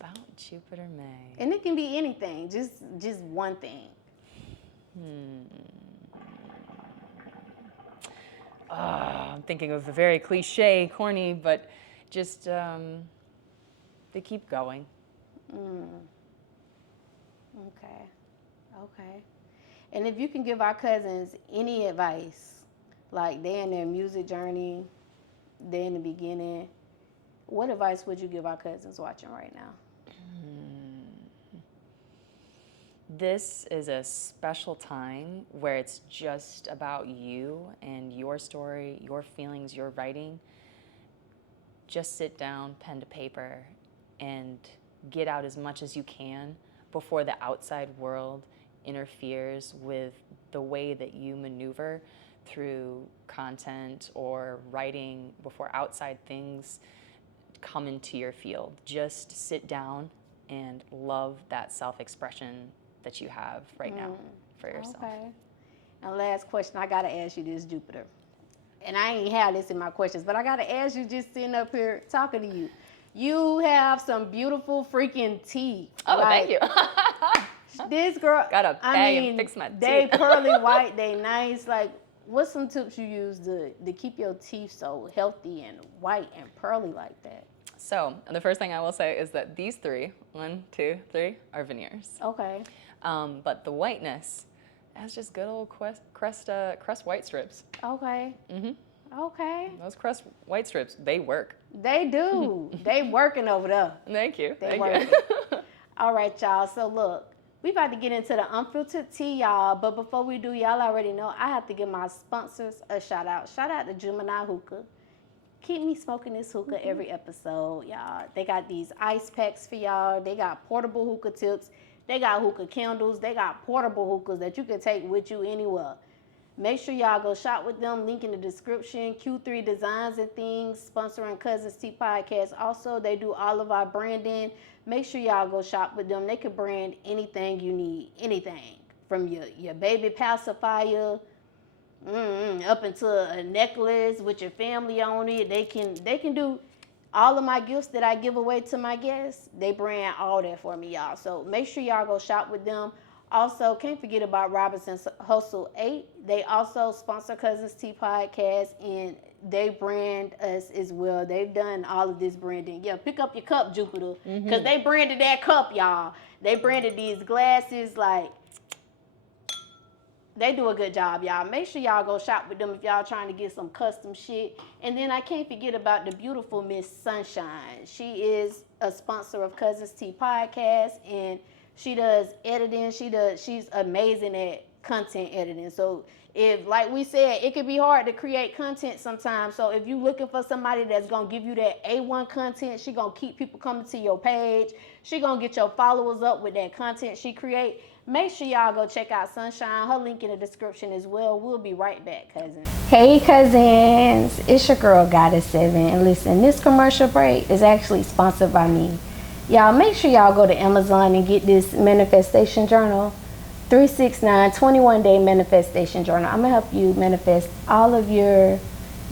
About Jupiter May. And it can be anything, just one thing. I'm thinking of a very cliche, corny, but just to keep going. Okay. And if you can give our cousins any advice, like they're in their music journey, they're in the beginning, what advice would you give our cousins watching right now? This is a special time where it's just about you and your story, your feelings, your writing. Just sit down, pen to paper, and get out as much as you can before the outside world interferes with the way that you maneuver through content or writing, before outside things come into your field. Just sit down and love that self-expression that you have right now for yourself. Okay. And last question, I gotta ask you this, Jupiter. And I ain't had this in my questions, but I gotta ask you, just sitting up here talking to you. You have some beautiful freaking teeth. Oh, thank you. This girl, got a bag and fix my teeth. They pearly white, they nice. Like, what's some tips you use to keep your teeth so healthy and white and pearly like that? So the first thing I will say is that these three, 1, 2, 3, are veneers. Okay. But the whiteness, that's just good old crust white strips. Okay. Okay. Those crust white strips, they work. They do. They working over there. Thank you. They Thank working. you. All right, y'all. So look, we about to get into the unfiltered tea, y'all. But before we do, y'all already know I have to give my sponsors a shout out. Shout out to Geminiih Hookah. Keep me smoking this hookah every episode, y'all. They got these ice packs for y'all. They got portable hookah tips. They got hookah candles. They got portable hookahs that you can take with you anywhere. Make sure y'all go shop with them. Link in the description. Q3 Designs and Things, sponsoring Cuzn Tea Podcast. Also, they do all of our branding. Make sure y'all go shop with them. They can brand anything you need. Anything. From your baby pacifier up into a necklace with your family on it. They can do all of my gifts that I give away to my guests. They brand all that for me, y'all. So make sure y'all go shop with them. Also, can't forget about Robinson's Hustle 8. They also sponsor Cuzn Tea Podcast, and they brand us as well. They've done all of this branding. Yeah, pick up your cup, Jupiter, because they branded that cup, y'all. They branded these glasses, like, they do a good job, y'all. Make sure y'all go shop with them if y'all trying to get some custom shit. And then I can't forget about the beautiful Miss Sunshine. She is a sponsor of Cuzn Tea Podcast, and she does editing. She's amazing at content editing. So if, like we said, it can be hard to create content sometimes. So if you looking for somebody that's gonna give you that A1 content, she gonna keep people coming to your page. She gonna get your followers up with that content she create. Make sure y'all go check out Sunshine. Her link in the description as well. We'll be right back, cousins. Hey, cousins. It's your girl, Goddess7. And listen, this commercial break is actually sponsored by me. Y'all, make sure y'all go to Amazon and get this manifestation journal. 369 21-day manifestation journal. I'm going to help you manifest all of your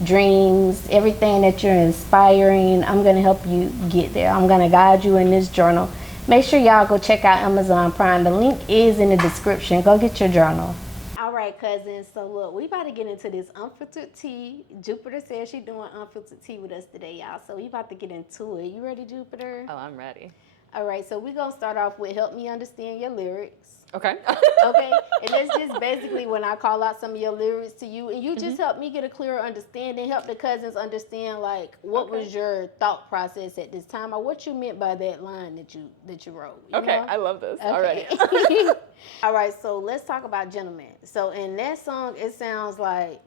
dreams, everything that you're inspiring. I'm going to help you get there. I'm going to guide you in this journal. Make sure y'all go check out Amazon Prime. The link is in the description. Go get your journal. All right, cousins. So look, we about to get into this unfiltered tea. Jupiter says she's doing unfiltered tea with us today, y'all. So we about to get into it. You ready, Jupiter? Oh, I'm ready. All right, so we're going to start off with help me understand your lyrics. Okay. Okay, and that's just basically when I call out some of your lyrics to you, and you just help me get a clearer understanding, help the cousins understand, like, what was your thought process at this time, or what you meant by that line that you wrote. You know? I love this. Okay. Already. All right, so let's talk about Gentleman. So in that song, it sounds like,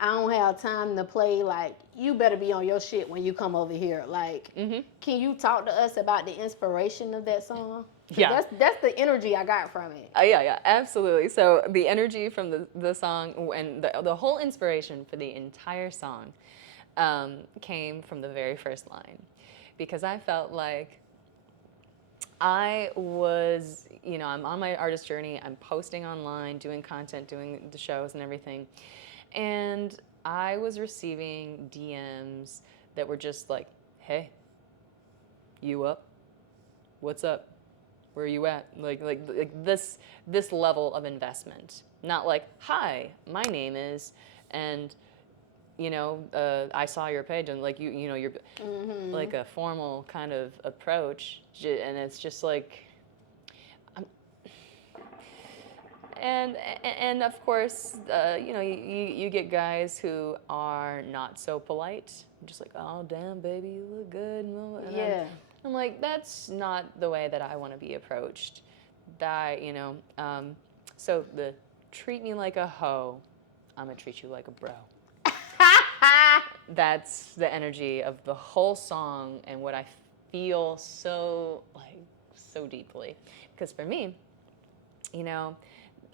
I don't have time to play, like, you better be on your shit when you come over here. Like, can you talk to us about the inspiration of that song? Yeah. That's the energy I got from it. Yeah, absolutely. So the energy from the song and the whole inspiration for the entire song came from the very first line. Because I felt like I was, I'm on my artist journey. I'm posting online, doing content, doing the shows and everything. And I was receiving DMs that were just like, hey, you up? What's up? Where are you at? Like this level of investment. Not like, hi, my name is, and I saw your page, and like you're like a formal kind of approach, and it's just like, and of course, you get guys who are not so polite, just like, oh damn baby, you look good, and yeah. I'm like, that's not the way that I want to be approached. So the treat me like a hoe, I'm gonna treat you like a bro. That's the energy of the whole song and what I feel so deeply. Because for me,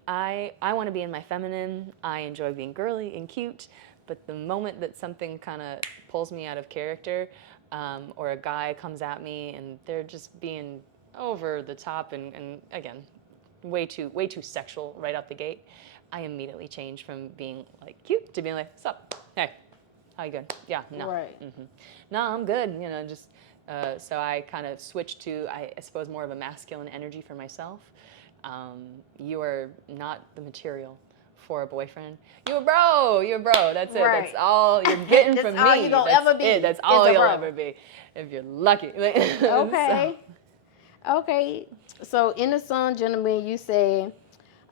I want to be in my feminine. I enjoy being girly and cute, but the moment that something kind of pulls me out of character, or a guy comes at me and they're just being over the top and again, way too sexual right out the gate, I immediately change from being like cute to being like, what's up? Hey, how you good? Yeah, no. Right. No, I'm good. Just so I kind of switched to, I suppose, more of a masculine energy for myself. You are not the material for a boyfriend. You're a bro. That's it. Right. That's all you're getting from me. That's all you're gonna ever be. That's all is a you'll bro. ever be, if you're lucky. Okay. Okay. So in the song, Gentleman, you say,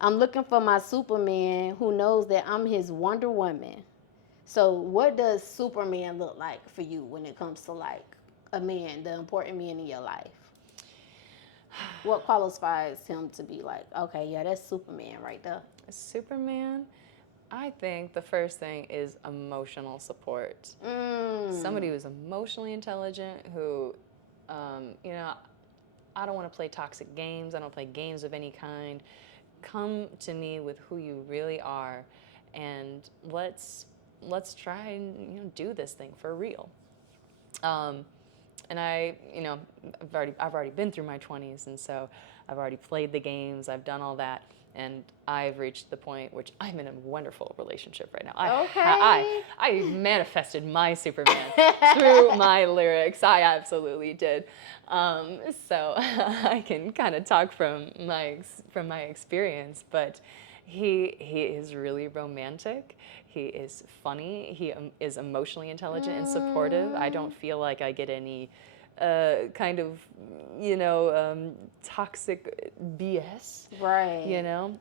I'm looking for my Superman who knows that I'm his Wonder Woman. So what does Superman look like for you when it comes to like a man, the important man in your life? What qualifies him to be like, okay, yeah, that's Superman right there? Superman, I think the first thing is emotional support. Somebody who's emotionally intelligent, who, you know, I don't want to play toxic games. I don't play games of any kind. Come to me with who you really are, and let's try and, you know, do this thing for real. And I, you know, I've already been through my 20s, and so I've already played the games. I've done all that, and I've reached the point which I'm in a wonderful relationship right now. I manifested my Superman through my lyrics. I absolutely did. So I can kind of talk from my experience, but he is really romantic. He is funny. He is emotionally intelligent and supportive. I don't feel like I get any kind of, you know, toxic BS. Right. You know?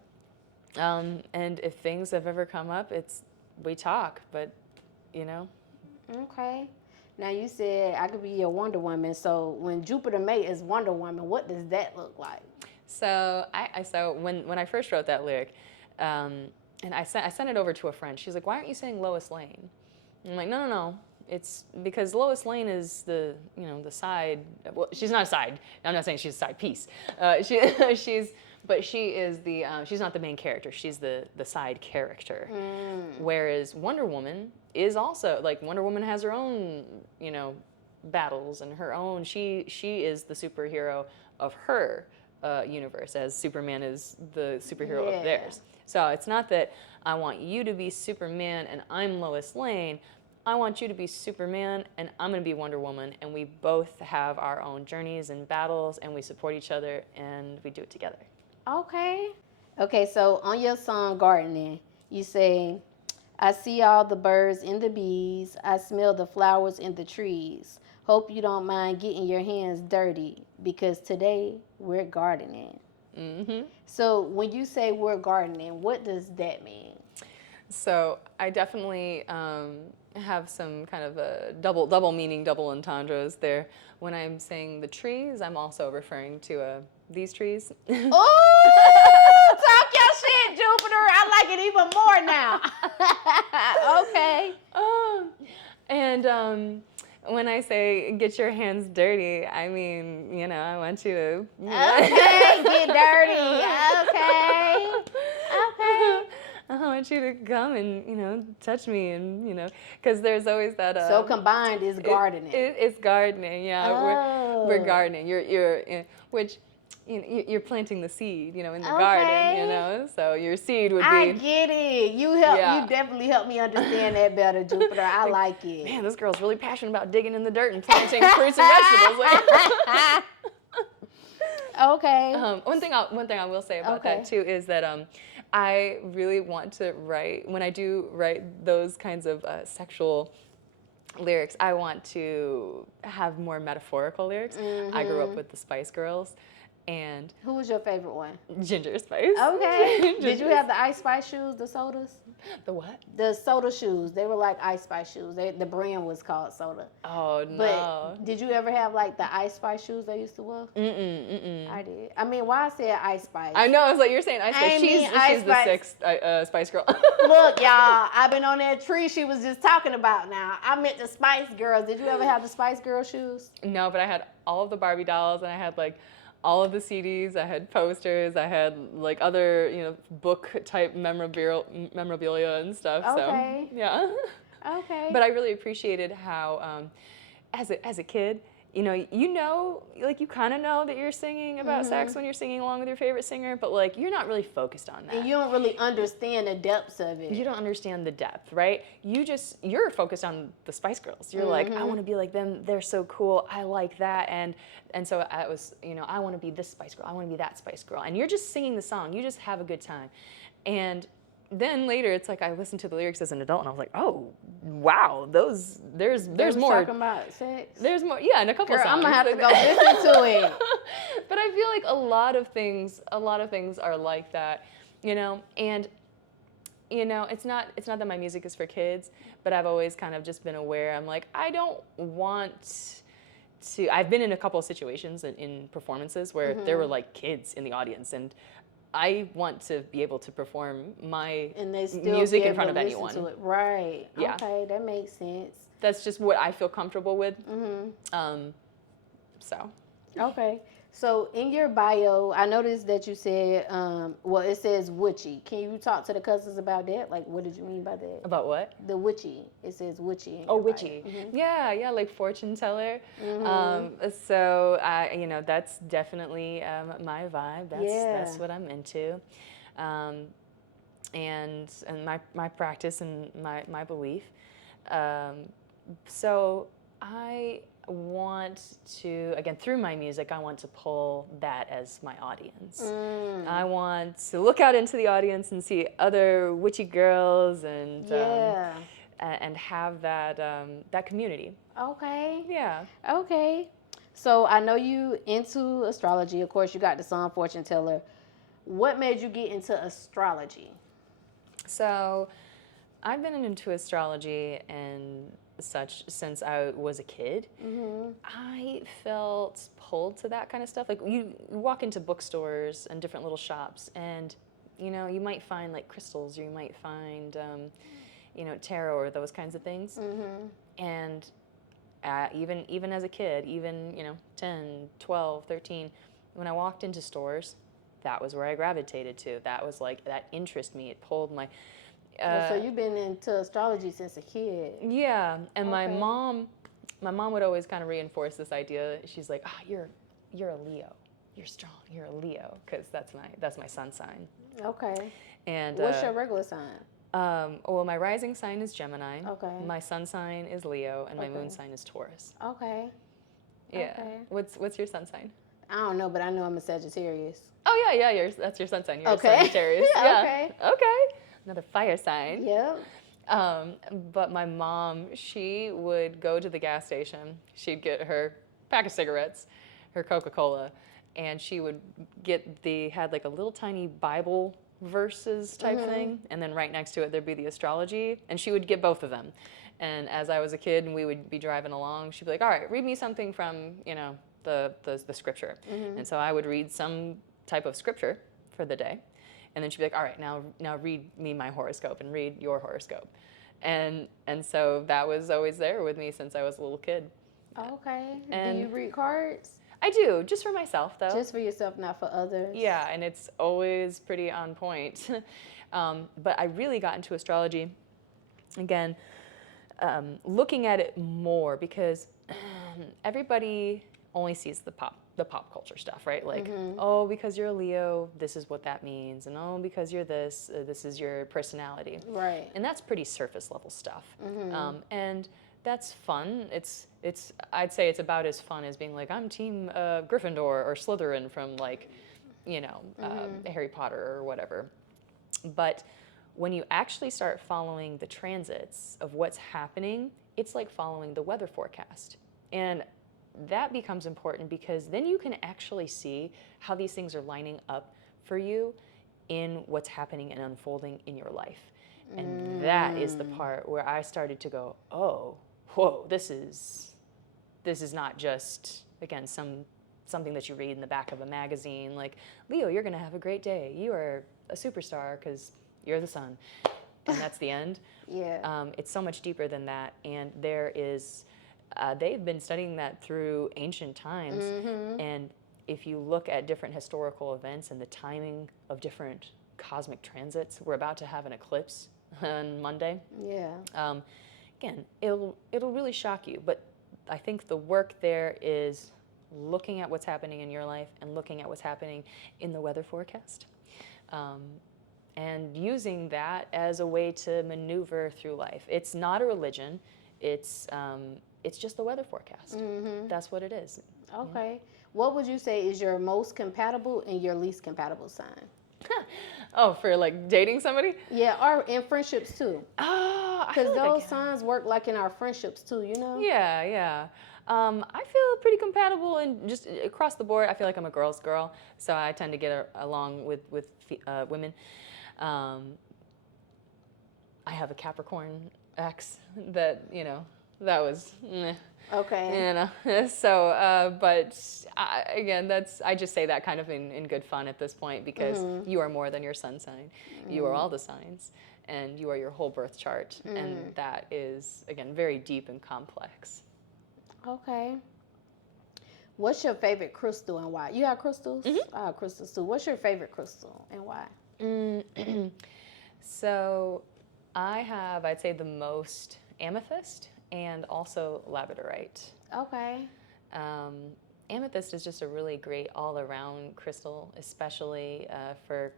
And if things have ever come up, we talk, but, you know. Okay. Now you said I could be your Wonder Woman. So when Jupiter mate is Wonder Woman, what does that look like? So when I first wrote that lyric, and I sent it over to a friend. She's like, "Why aren't you saying Lois Lane?" I'm like, "No. It's because Lois Lane is the side. Well, she's not a side. I'm not saying she's a side piece. But she is the she's not the main character. She's the side character. Whereas Wonder Woman is also, like, Wonder Woman has her own, you know, battles and her own. She is the superhero of her universe, as Superman is the superhero of theirs. So it's not that I want you to be Superman and I'm Lois Lane. I want you to be Superman and I'm going to be Wonder Woman, and we both have our own journeys and battles, and we support each other and we do it together." Okay. Okay, so on your song Gardening, you say, "I see all the birds and the bees. I smell the flowers and the trees. Hope you don't mind getting your hands dirty, because today we're gardening." So when you say we're gardening, what does that mean? So I definitely have some kind of a double meaning, double entendres there. When I'm saying the trees, I'm also referring to these trees. Oh, talk your shit, Jupiter. I like it even more now. Okay. And when I say get your hands dirty, I mean, you know, I want you to... Okay, get dirty. Okay. I want you to come and, you know, touch me, and, you know, because there's always that... So combined is gardening. It's gardening, yeah. Oh. We're gardening. Which... You know, you're planting the seed, you know, in the garden, you know. So your seed would be. I get it. You definitely helped me understand that better, Jupiter. I like it. Man, this girl's really passionate about digging in the dirt and planting fruits and vegetables. Okay. One thing I will say about that too is that I really want to write, when I do write those kinds of sexual lyrics, I want to have more metaphorical lyrics. I grew up with the Spice Girls. And who was your favorite one? Ginger Spice. Okay. Did you have the Ice Spice shoes, the sodas? The what? The soda shoes. They were like Ice Spice shoes. The brand was called Soda. Oh, no. But did you ever have like the Ice Spice shoes they used to wear? I did. I mean, why I said Ice Spice? I know. It's like you're saying Ice Spice. She's the sixth Spice Girl. Look, y'all, I've been on that tree she was just talking about now. I meant the Spice Girls. Did you ever have the Spice Girl shoes? No, but I had all of the Barbie dolls, and I had like all of the CDs, I had posters, I had like other, you know, book type memorabilia and stuff. Okay. So yeah. Okay. But I really appreciated how, as a kid, you know, like you kind of know that you're singing about sex when you're singing along with your favorite singer, but like you're not really focused on that. And you don't really understand the depths of it. You don't understand the depth, right? You're focused on the Spice Girls. You're like, I want to be like them. They're so cool. I like that. And so I was, you know, I want to be this Spice Girl. I want to be that Spice Girl. And you're just singing the song. You just have a good time. And then later, it's like I listened to the lyrics as an adult, and I was like, oh, wow, there's more. Talking about sex. There's more, yeah, in a couple Girl, songs. I'm gonna have to go listen to it. But I feel like a lot of things are like that, you know. And you know, it's not that my music is for kids, but I've always kind of just been aware. I'm like, I don't want to. I've been in a couple of situations in performances where there were like kids in the audience, and I want to be able to perform my And they still music be in front able of to listen anyone. to it. Right. Yeah. Okay, that makes sense. That's just what I feel comfortable with. So. Okay. So in your bio, I noticed that you said, well, it says witchy. Can you talk to the cousins about that? Like, what did you mean by that? About what? The witchy. It says witchy. Oh, witchy. Yeah, like fortune teller. So you know, that's definitely my vibe. That's what I'm into, and my practice and my belief. So I want to, again, through my music, I want to pull that as my audience. I want to look out into the audience and see other witchy girls and have that community. Okay. Yeah. Okay. So I know you into astrology. Of course, you got the sun fortune teller. What made you get into astrology? So I've been into astrology and such since I was a kid. I felt pulled to that kind of stuff. Like you walk into bookstores and different little shops, and you know, you might find like crystals, or you might find you know, tarot or those kinds of things. And even as a kid, even, you know, 10, 12, 13, when I walked into stores, that was where I gravitated to. That was like, that interested me. It pulled my So you've been into astrology since a kid. Yeah, and my mom would always kind of reinforce this idea. She's like, you're a Leo, you're strong, you're a Leo, because that's my sun sign. Okay. And what's your regular sign? Well, my rising sign is Gemini. Okay. My sun sign is Leo, and my moon sign is Taurus. Okay. Yeah. Okay. What's your sun sign? I don't know, but I know I'm a Sagittarius. Oh yeah, that's your sun sign. You're a Okay. Sagittarius. Yeah. Okay. Okay. Another fire sign. Yep. But my mom, she would go to the gas station. She'd get her pack of cigarettes, her Coca-Cola, and she would had like a little tiny Bible verses type thing, and then right next to it there'd be the astrology, and she would get both of them. And as I was a kid and we would be driving along, she'd be like, all right, read me something from, you know, the scripture. And so I would read some type of scripture for the day. And then she'd be like, all right, now read me my horoscope and read your horoscope. And so that was always there with me since I was a little kid. Okay. And do you read cards? I do, just for myself though. Just for yourself, not for others? Yeah, and it's always pretty on point. But I really got into astrology, again, looking at it more because everybody only sees the pop culture stuff, right? Like, oh, because you're a Leo, this is what that means, and oh, because you're this is your personality, right? And that's pretty surface level stuff, and that's fun. I'd say it's about as fun as being like, I'm team Gryffindor or Slytherin from like, you know, Harry Potter or whatever. But when you actually start following the transits of what's happening, it's like following the weather forecast, and that becomes important because then you can actually see how these things are lining up for you in what's happening and unfolding in your life. And that is the part where I started to go, oh, whoa, this is not just, again, something that you read in the back of a magazine, like, Leo, you're gonna have a great day. You are a superstar because you're the sun. And that's the end. Yeah. It's so much deeper than that. And there is, they've been studying that through ancient times. And if you look at different historical events and the timing of different cosmic transits, we're about to have an eclipse on Monday. Yeah. Again, it'll really shock you. But I think the work there is looking at what's happening in your life and looking at what's happening in the weather forecast. And using that as a way to maneuver through life. It's not a religion. It's just the weather forecast. That's what it is. Okay. Yeah. What would you say is your most compatible and your least compatible sign? Oh, for like dating somebody? Yeah, or in friendships too. Because like those signs work like in our friendships too, you know? Yeah, yeah. I feel pretty compatible and just across the board. I feel like I'm a girl's girl, so I tend to get along with women. I have a Capricorn ex that, you know, that was, meh. Okay. You know, so, but again, I just say that kind of in good fun at this point, because you are more than your sun sign. You are all the signs, and you are your whole birth chart. And that is, again, very deep and complex. Okay. What's your favorite crystal and why? You have crystals? I have crystals too. What's your favorite crystal and why? So I have, I'd say, the most amethyst and also labradorite. Okay. Amethyst is just a really great all-around crystal, especially for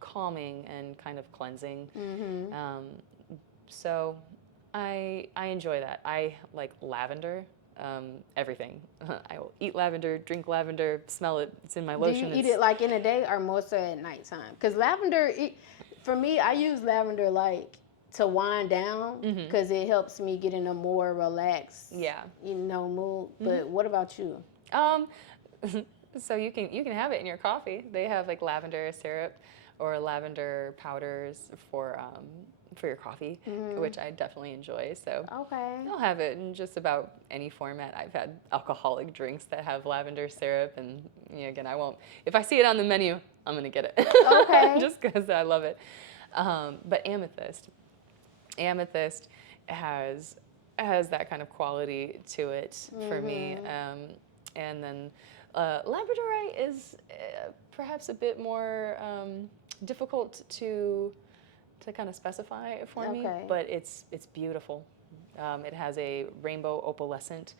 calming and kind of cleansing. So I enjoy that. I like lavender. Everything. I will eat lavender, drink lavender, smell it. It's in my lotion. Do you eat it like in the day or more so at nighttime? Because lavender, for me, I use lavender like to wind down because it helps me get in a more relaxed, mood. But what about you? So you can have it in your coffee. They have like lavender syrup or lavender powders for your coffee, which I definitely enjoy. So I'll have it in just about any format. I've had alcoholic drinks that have lavender syrup, and again, I won't. If I see it on the menu, I'm gonna get it. Okay. Just because I love it. But amethyst has that kind of quality to it for me. And then labradorite is perhaps a bit more difficult to kind of specify for me, but it's beautiful. It has a rainbow opalescent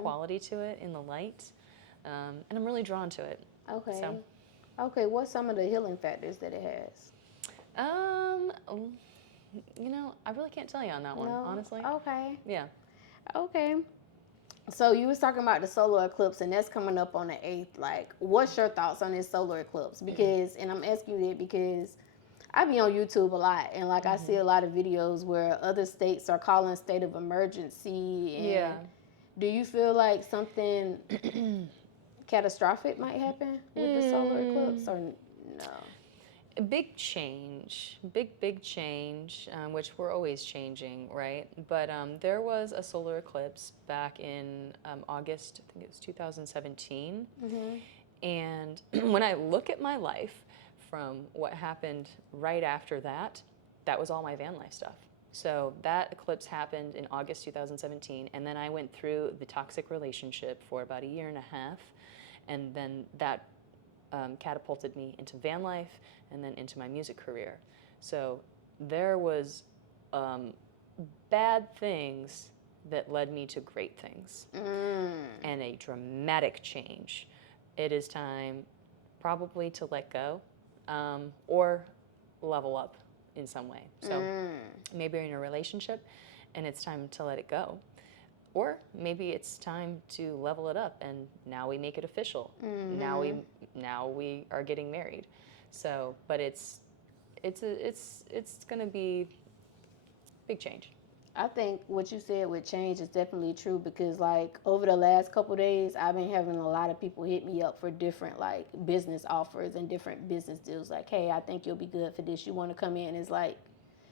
quality to it in the light, and I'm really drawn to it. Okay. So. Okay, what's some of the healing factors that it has? I really can't tell you on that one, honestly. Okay. Yeah. Okay. So you was talking about the solar eclipse, and that's coming up on the 8th. Like, what's your thoughts on this solar eclipse? Because, and I'm asking you that because I be on YouTube a lot, and like I see a lot of videos where other states are calling state of emergency. And do you feel like something catastrophic might happen with the solar eclipse, or no? A big change, big change, which we're always changing, right? But there was a solar eclipse back in August, I think it was 2017. And when I look at my life from what happened right after that, that was all my van life stuff. So that eclipse happened in August 2017, and then I went through the toxic relationship for about a year and a half, and then that catapulted me into van life and then into my music career. So there was bad things that led me to great things and a dramatic change. It is time probably to let go or level up in some way. So maybe you're in a relationship and it's time to let it go. Or maybe it's time to level it up, and now we make it official. Now we are getting married. So, but it's going to be big change. I think what you said with change is definitely true, because like over the last couple of days, I've been having a lot of people hit me up for different like business offers and different business deals. Like, hey, I think you'll be good for this. You want to come in? It's like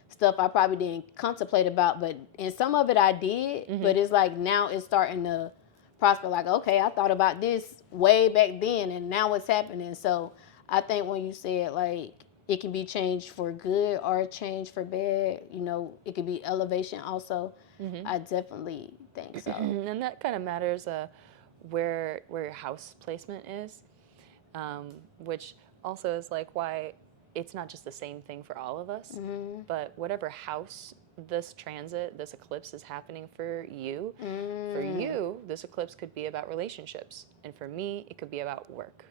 stuff I probably didn't contemplate about, but in some of it I did, but it's like now it's starting to prosper. Like, okay, I thought about this way back then, and now it's happening. So I think when you said like it can be changed for good or changed for bad, it could be elevation also. I definitely think so. And that kind of matters where your house placement is, which also is like why it's not just the same thing for all of us, but whatever house this eclipse is happening for you, this eclipse could be about relationships. And for me, it could be about work.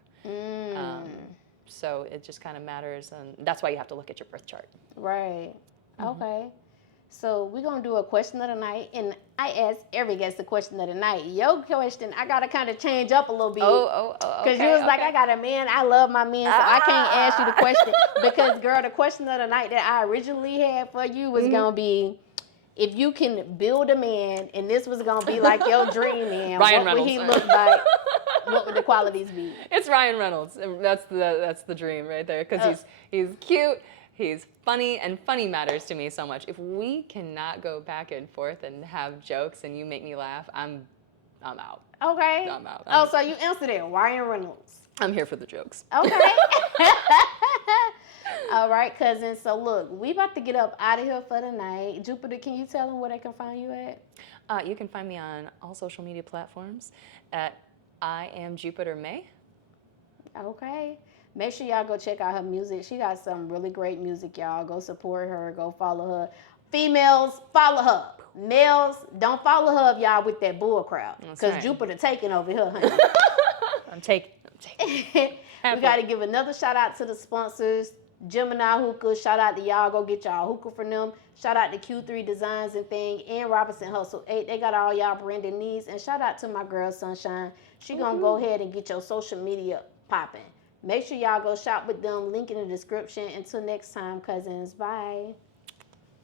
So it just kind of matters. And that's why you have to look at your birth chart. Right. Okay. So we're going to do a question of the night. And I ask every guest a question of the night. Your question, I got to kind of change up a little bit. Because you was like, I got a man. I love my men. So I can't ask you the question. Because, girl, the question of the night that I originally had for you was going to be, if you can build a man and this was going to be like your dream man, what would he look like? What would the qualities be? It's Ryan Reynolds. That's the dream right there. Because he's cute. He's funny, and funny matters to me so much. If we cannot go back and forth and have jokes and you make me laugh, I'm out. Okay. I'm out. Oh, so you answered it. Ryan Reynolds. I'm here for the jokes. Okay. All right, cousins. So look, we about to get up out of here for the night. Jupiter, can you tell them where they can find you at? You can find me on all social media platforms at I am Jupiter May. Okay. Make sure y'all go check out her music. She got some really great music, y'all. Go support her. Go follow her. Females, follow her. Males, don't follow her if y'all with that bull crowd. Because right. Jupiter taking over here, honey. I'm taking. We got to give another shout out to the sponsors. Geminiih Hookah, shout out to y'all. Go get y'all hookah from them. Shout out to Q3 Designs and Thing and Robinson Hustle 8. They got all y'all branded needs. And shout out to my girl Sunshine. She gonna go ahead and get your social media popping. Make sure y'all go shop with them. Link in the description. Until next time, cousins. Bye.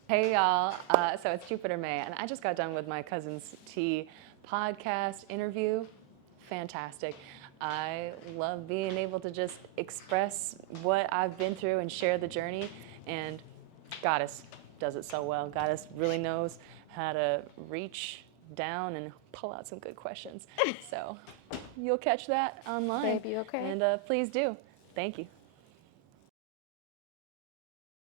Hey y'all. So it's Jupiter May, and I just got done with my Cousin's Tea podcast interview. Fantastic. I love being able to just express what I've been through and share the journey, and Goddess does it so well. Goddess really knows how to reach down and pull out some good questions. So you'll catch that online. Baby, okay. And please do. Thank you.